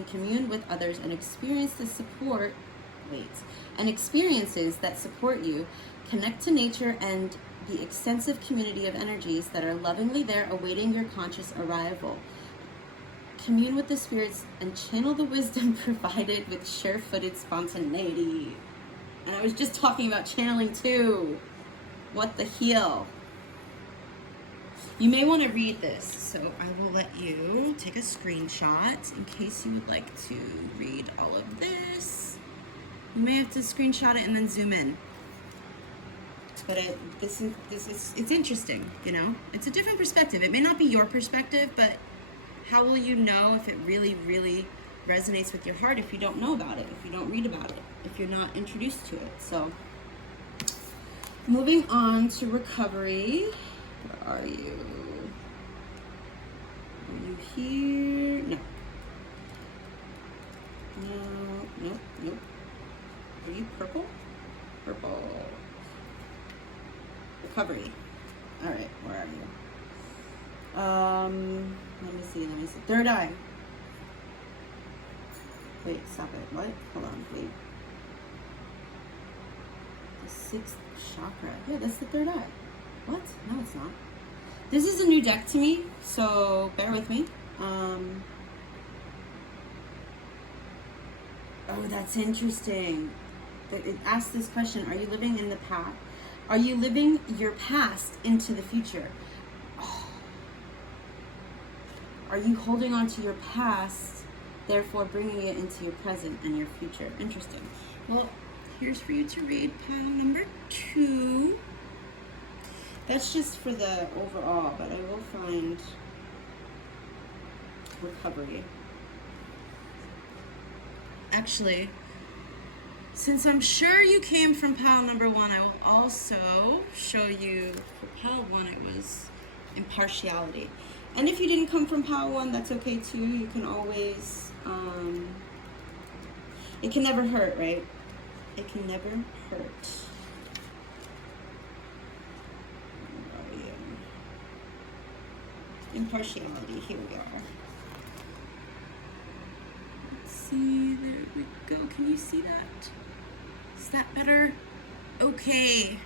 commune with others and experience the support, and experiences that support you. Connect to nature and the extensive community of energies that are lovingly there awaiting your conscious arrival. Commune with the spirits and channel the wisdom provided with sure-footed spontaneity. And I was just talking about channeling too. What the heel? You may want to read this, so I will let you take a screenshot in case you would like to read all of this. You may have to screenshot it and then zoom in. But it's interesting, you know? It's a different perspective. It may not be your perspective, but how will you know if it really, really resonates with your heart if you don't know about it, if you don't read about it, if you're not introduced to it? So, moving on to recovery. Where are you? Are you here? No. No, nope, nope. Are you purple? Purple. Recovery. All right, where are you? Let me see. Third eye. Wait, stop it. What? Hold on, wait. The sixth chakra. Yeah, that's the third eye. What? No, it's not. This is a new deck to me, so bear with me. Oh, that's interesting. It asks this question: are you living in the past? Are you living your past into the future? Oh. Are you holding on to your past, therefore bringing it into your present and your future? Interesting. Well, here's for you to read pile number 2. That's just for the overall, but I will find recovery. Actually, since I'm sure you came from pile number 1, I will also show you, for pile 1 it was impartiality. And if you didn't come from pile 1, that's okay too. You can always, it can never hurt, right? It can never hurt. Where are you? Impartiality, here we are. Let's see, there we go. Can you see that? Is that better? Okay.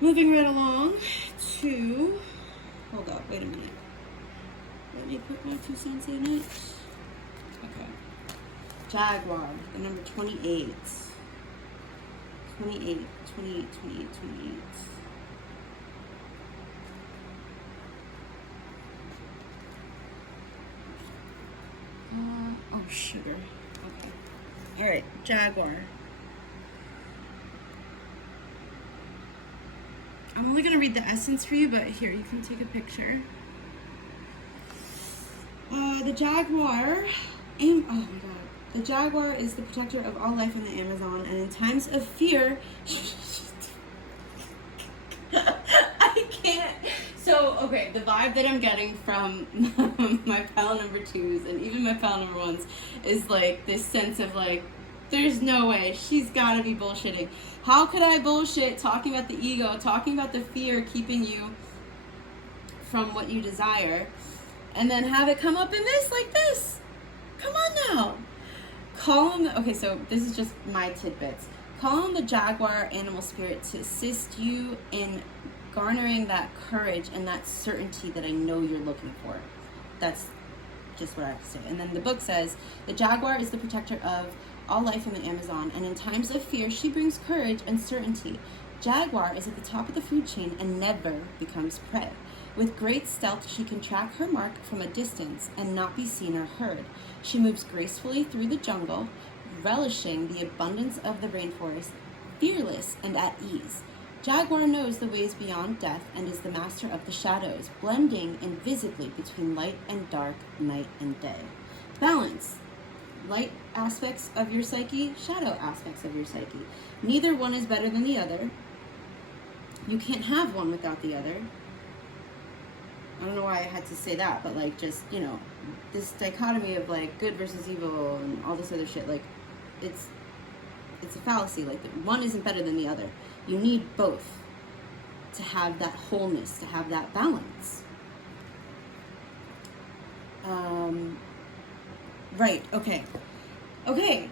Moving right along to, hold up, wait a minute. Let me put my 2 cents in it. Okay. Jaguar, the number 28. 28. Oh, sugar. Okay. All right, Jaguar. I'm only going to read the essence for you, but here, you can take a picture. The Jaguar, oh my God. The Jaguar is the protector of all life in the Amazon, and in times of fear, I can't. So, okay, the vibe that I'm getting from my pile number 2s and even my pile number 1s is like this sense of like, there's no way, she's gotta be bullshitting. How could I bullshit talking about the ego, talking about the fear keeping you from what you desire, and then have it come up in this, like this? Come on now. Call on okay, so this is just my tidbits. Call on the Jaguar animal spirit to assist you in garnering that courage and that certainty that I know you're looking for. That's just what I have to say. And then the book says, the Jaguar is the protector of all life in the Amazon, and in times of fear, she brings courage and certainty. Jaguar is at the top of the food chain and never becomes prey. With great stealth, she can track her mark from a distance and not be seen or heard. She moves gracefully through the jungle, relishing the abundance of the rainforest, fearless and at ease. Jaguar knows the ways beyond death and is the master of the shadows, blending invisibly between light and dark, night and day. Balance. Light aspects of your psyche, shadow aspects of your psyche. Neither one is better than the other. You can't have one without the other. I don't know why I had to say that, but like just, you know, this dichotomy of like good versus evil and all this other shit, like it's a fallacy. Like one isn't better than the other. You need both to have that wholeness, to have that balance. Right, okay. Okay.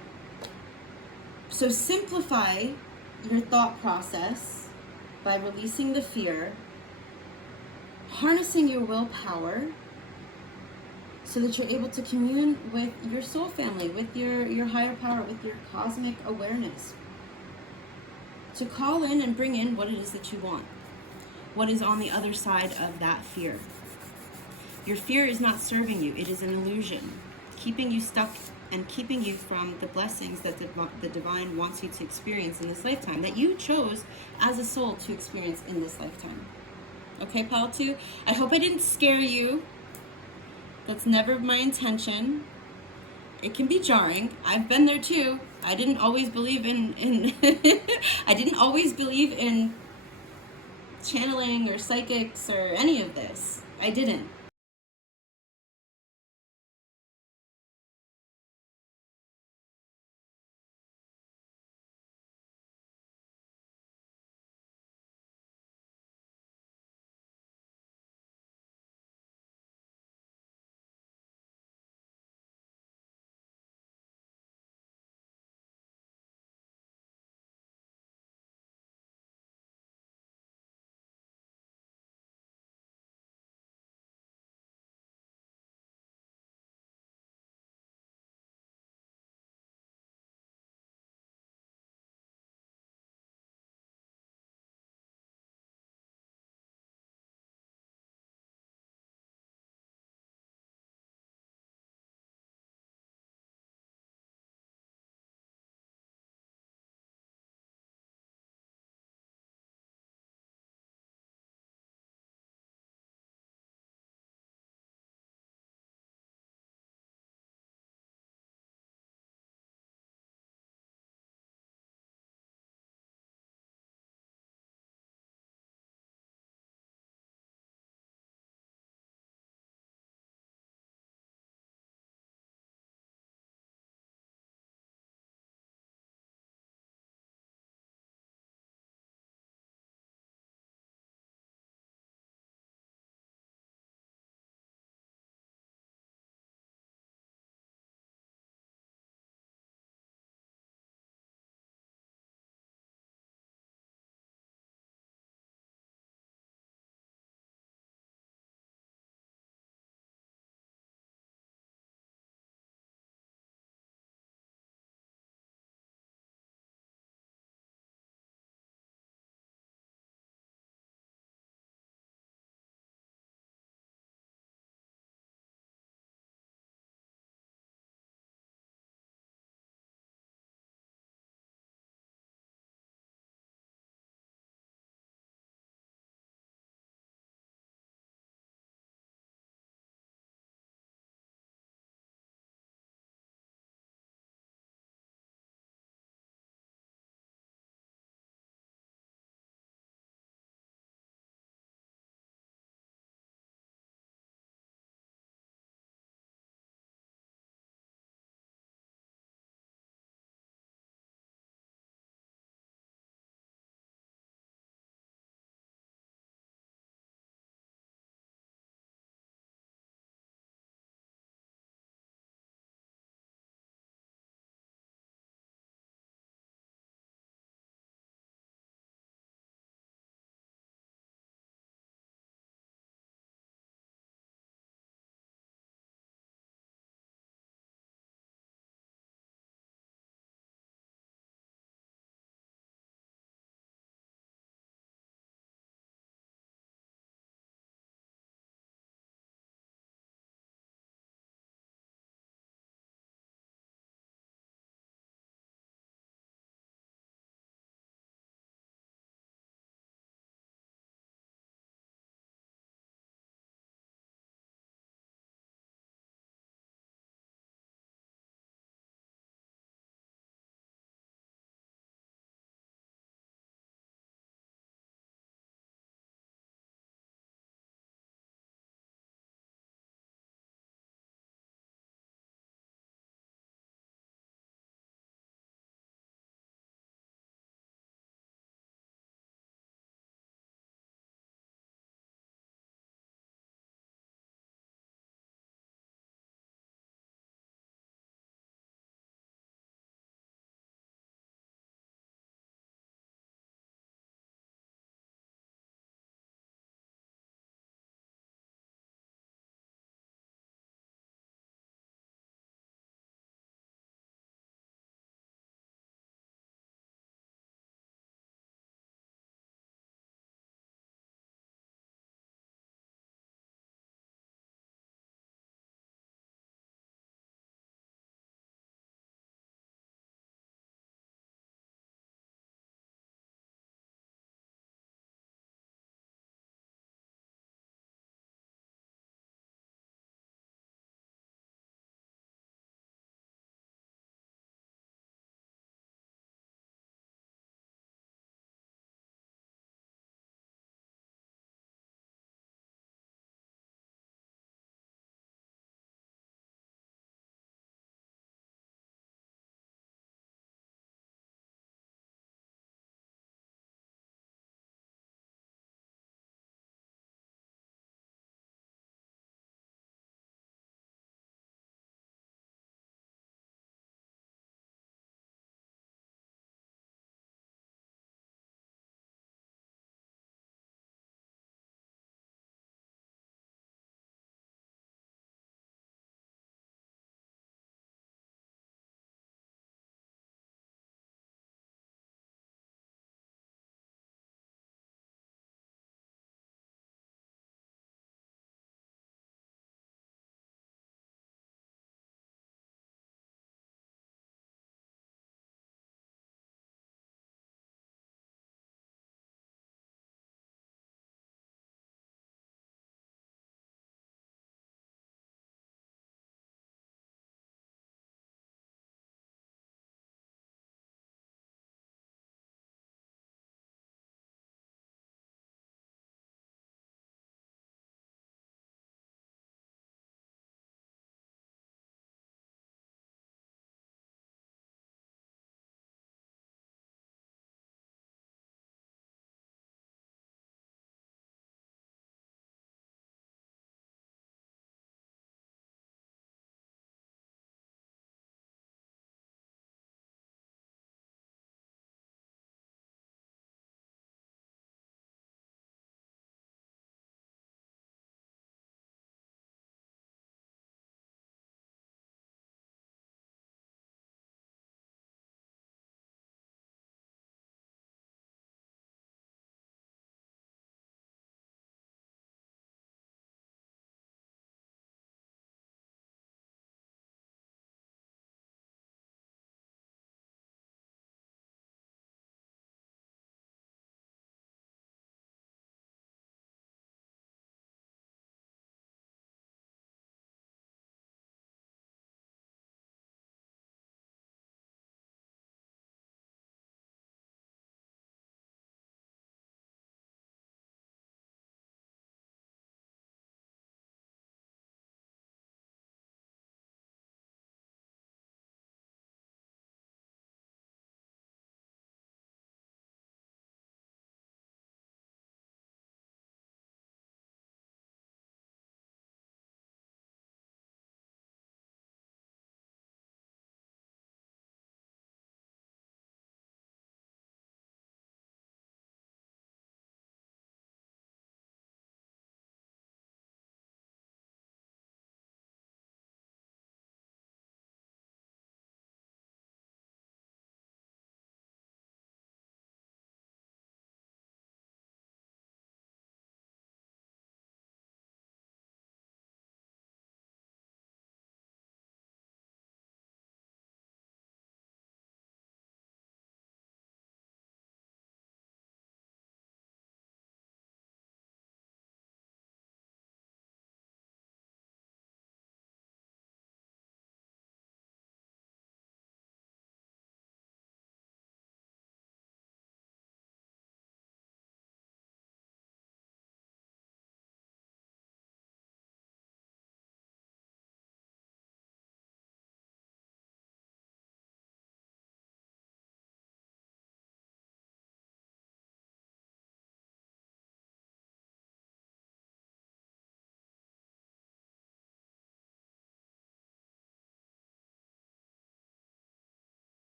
So simplify your thought process by releasing the fear, harnessing your willpower so that you're able to commune with your soul family, with your higher power, with your cosmic awareness, to call in and bring in what it is that you want. what is on the other side of that fear. Your fear is not serving you. It is an illusion, keeping you stuck and keeping you from the blessings that the divine wants you to experience in this lifetime, that you chose as a soul to experience in this lifetime. Okay, Pal 2? I hope I didn't scare you. That's never my intention. It can be jarring. I've been there too. I didn't always believe in I didn't always believe in channeling or psychics or any of this. I didn't.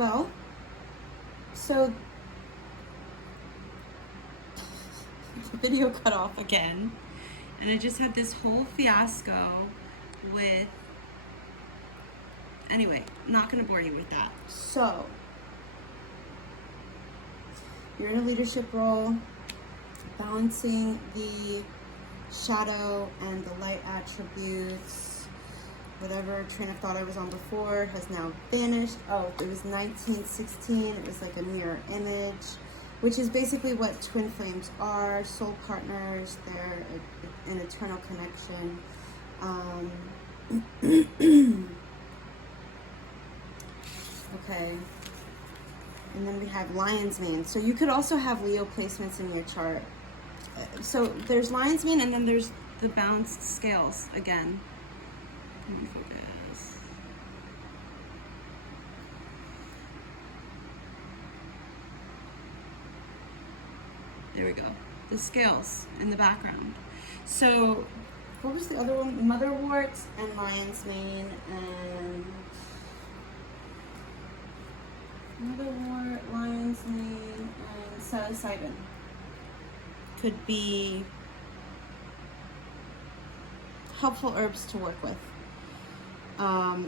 Well, so the video cut off again, and I just had this whole fiasco with, anyway, not going to bore you with that. So, you're in a leadership role, balancing the shadow and the light attributes. Whatever train of thought I was on before has now vanished. Oh, it was 1916. It was like a mirror image, which is basically what twin flames are, soul partners. They're an eternal connection. Okay. And then we have lion's mane. So you could also have Leo placements in your chart. So there's lion's mane, and then there's the balanced scales again. Let me focus. There we go. The scales in the background. So what was the other one? Motherwort and lion's mane and motherwort, lion's mane, and psilocybin could be helpful herbs to work with.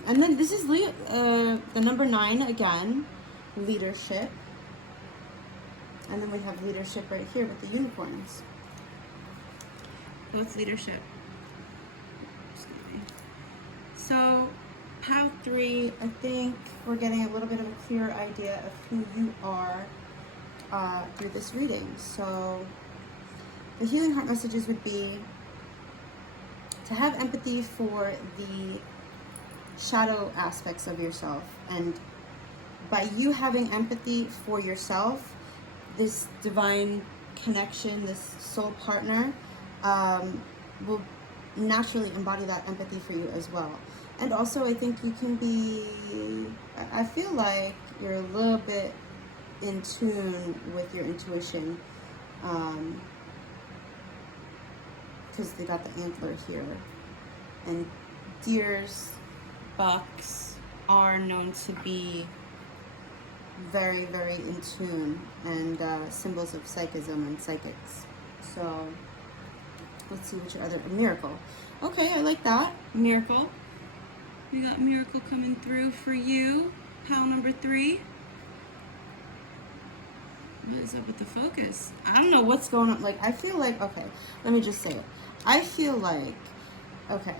And then this is the number 9 again, leadership. And then we have leadership right here with the unicorns. Both leadership. So, pile 3, I think we're getting a little bit of a clearer idea of who you are through this reading. So, the healing heart messages would be to have empathy for the shadow aspects of yourself, and by you having empathy for yourself, this divine connection, this soul partner will naturally embody that empathy for you as well. And also I think you can be, I feel like you're a little bit in tune with your intuition, because they got the antler here, and deers, bucks are known to be very, very in tune, and symbols of psychism and psychics. So let's see what your other, miracle. Okay, I like that. Miracle. We got miracle coming through for you. Pile number 3. What is up with the focus? I don't know what's going on. Like, I feel like, okay, let me just say it. I feel like, okay.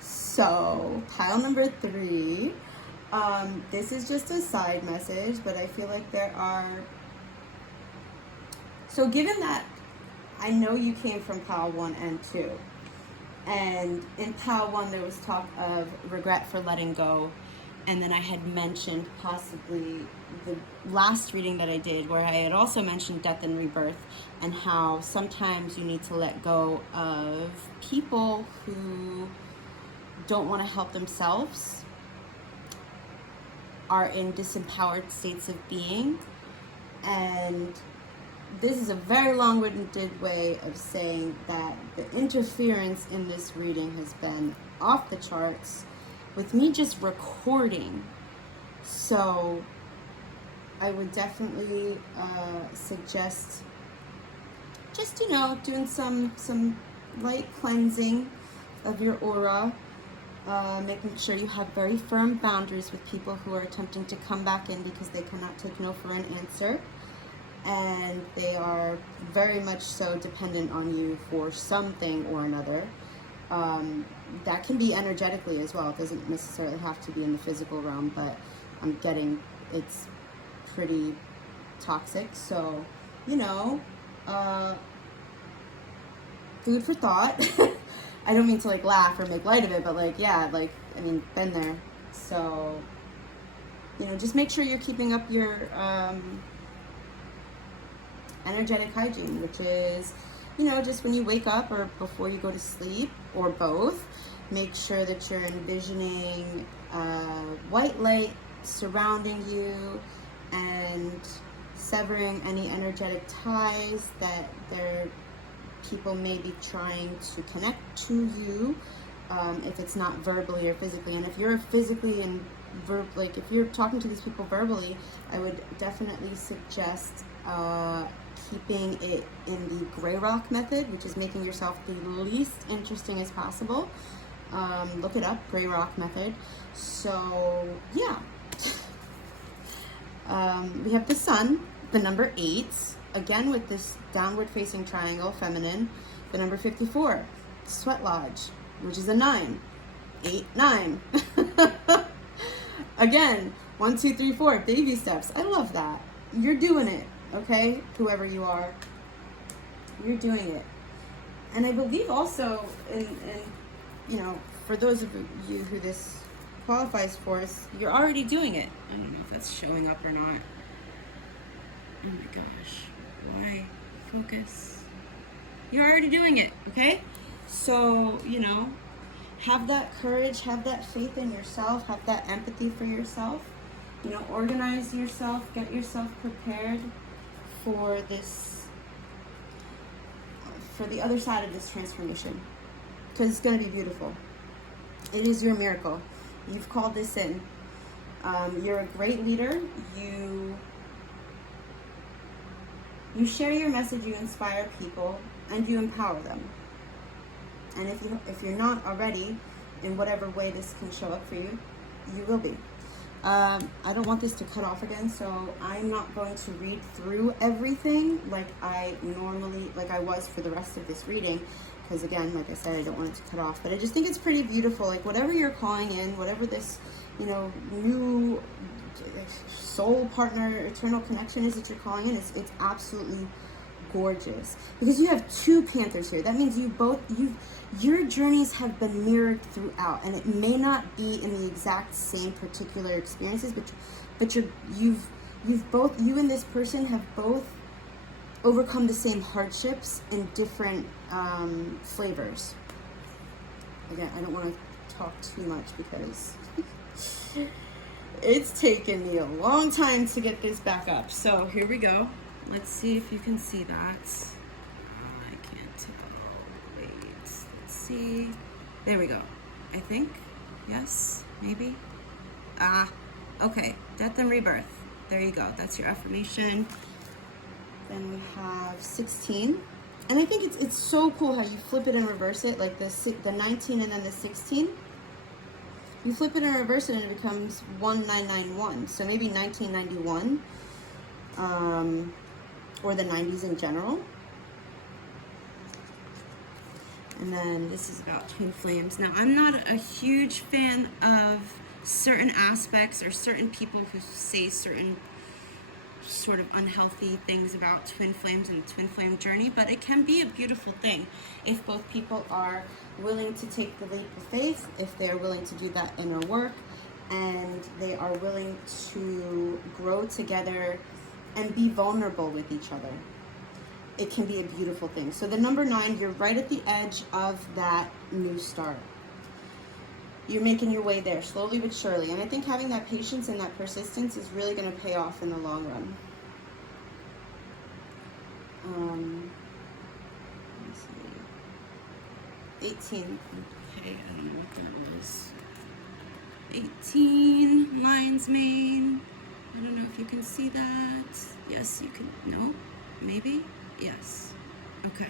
So, pile number 3. This is just a side message, but I feel like there are... So, given that I know you came from pile 1 and 2, and in pile 1 there was talk of regret for letting go, and then I had mentioned possibly the last reading that I did where I had also mentioned death and rebirth, and how sometimes you need to let go of people who don't want to help themselves, are in disempowered states of being. And this is a very long-winded way of saying that the interference in this reading has been off the charts with me just recording. So I would definitely suggest just, you know, doing some light cleansing of your aura, making sure you have very firm boundaries with people who are attempting to come back in because they cannot take no for an answer, and they are very much so dependent on you for something or another. That can be energetically as well. It doesn't necessarily have to be in the physical realm, but I'm getting it's pretty toxic. So, you know, food for thought. I don't mean to like laugh or make light of it, but like, yeah, like, I mean, been there. So, you know, just make sure you're keeping up your energetic hygiene, which is, you know, just when you wake up or before you go to sleep, or both, make sure that you're envisioning white light surrounding you and severing any energetic ties that people may be trying to connect to you, if it's not verbally or physically. And if you're physically and like if you're talking to these people verbally, I would definitely suggest keeping it in the gray rock method, which is making yourself the least interesting as possible. Look it up, gray rock method. So yeah. We have the sun, the number 8, again with this downward facing triangle, feminine. The number 54, sweat lodge, which is a 9. 8, 9. Again, 1, 2, 3, 4, baby steps. I love that. You're doing it, okay? Whoever you are, you're doing it. And I believe also in you know, for those of you who this qualifies for, you're already doing it. I don't know if that's showing up or not. Oh my gosh, why? Focus. You're already doing it, okay? So, you know, have that courage, have that faith in yourself, have that empathy for yourself. You know, organize yourself, get yourself prepared for this, for the other side of this transformation. Because it's going to be beautiful. It is your miracle. You've called this in. You're a great leader. You share your message, you inspire people, and you empower them. And if you're not already, in whatever way this can show up for you, you will be. I don't want this to cut off again, so I'm not going to read through everything like I was for the rest of this reading, because again, like I said, I don't want it to cut off. But I just think it's pretty beautiful. Like whatever you're calling in, whatever this, you know, new soul partner, eternal connection is that you're calling in, it's absolutely gorgeous. Because you have 2 Panthers here. That means your journeys have been mirrored throughout, and it may not be in the exact same particular experiences, but you and this person have both overcome the same hardships in different flavors. Again, I don't want to talk too much because it's taken me a long time to get this back up. So here we go. Let's see if you can see that. I can't tell. Wait, let's see. There we go. I think. Yes, maybe. Okay. Death and rebirth. There you go. That's your affirmation. Then we have 16. And I think it's so cool how you flip it and reverse it, like the 19 and then the 16. You flip it and reverse it and it becomes 1991. So maybe 1991. Or the 90s in general. And then this is about twin flames. Now, I'm not a huge fan of certain aspects or certain people who say certain sort of unhealthy things about twin flames and the twin flame journey, but it can be a beautiful thing if both people are willing to take the leap of faith, if they're willing to do that inner work, and they are willing to grow together and be vulnerable with each other. It can be a beautiful thing. So the number 9, you're right at the edge of that new start. You're making your way there, slowly but surely. And I think having that patience and that persistence is really going to pay off in the long run. Let me see. 18. Okay, I don't know what that was. 18, lion's mane. I don't know if you can see that. Yes, you can. No? Maybe? Yes. Okay.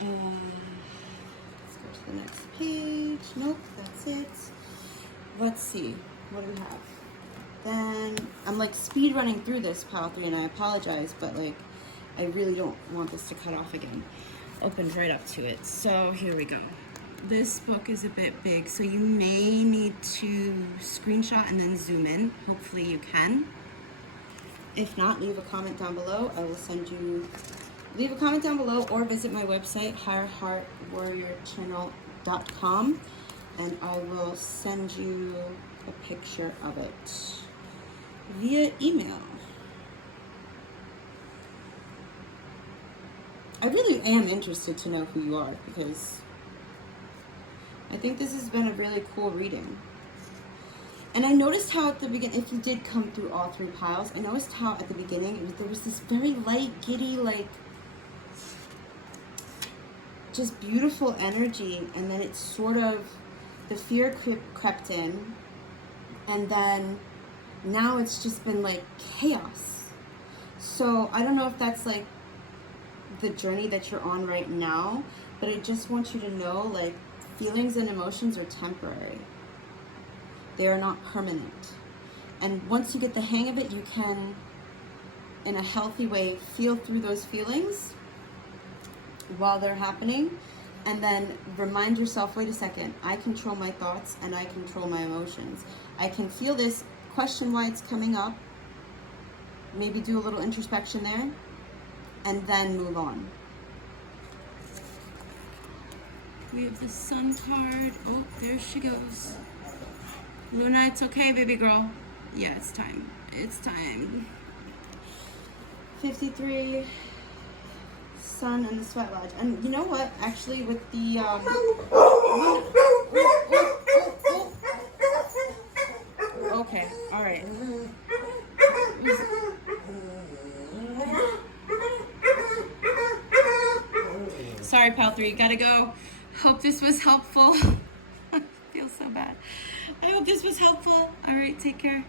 Let's go to the next page. Nope, that's it. Let's see. What do we have? Then, I'm like speed running through this, Pile 3, and I apologize, but like, I really don't want this to cut off again. Opened right up to it. So, here we go. This book is a bit big, so you may need to screenshot and then zoom in. Hopefully you can. If not, leave a comment down below. I will send you, leave a comment down below or visit my website, higherheartwarriorchannel.com, and I will send you a picture of it via email. I really am interested to know who you are, because I think this has been a really cool reading. And I noticed how at the beginning, if you did come through all 3 piles, I noticed how at the beginning there was this very light, giddy, like, just beautiful energy, and then it sort of, the fear crept in, And then now it's just been like chaos. So I don't know if that's like the journey that you're on right now, but I just want you to know, like, feelings and emotions are temporary. They are not permanent. And once you get the hang of it, you can, in a healthy way, feel through those feelings while they're happening, and then remind yourself, wait a second, I control my thoughts and I control my emotions. I can feel this, question why it's coming up, maybe do a little introspection there, and then move on. We have the Sun card. Oh, there she goes. Luna, it's okay, baby girl. Yeah, it's time. It's time. 53, Sun and the Sweat Lodge. And you know what? Actually, with the okay, all right. Sorry, Pal 3, gotta go. Hope this was helpful. I feel so bad. I hope this was helpful. All right, take care.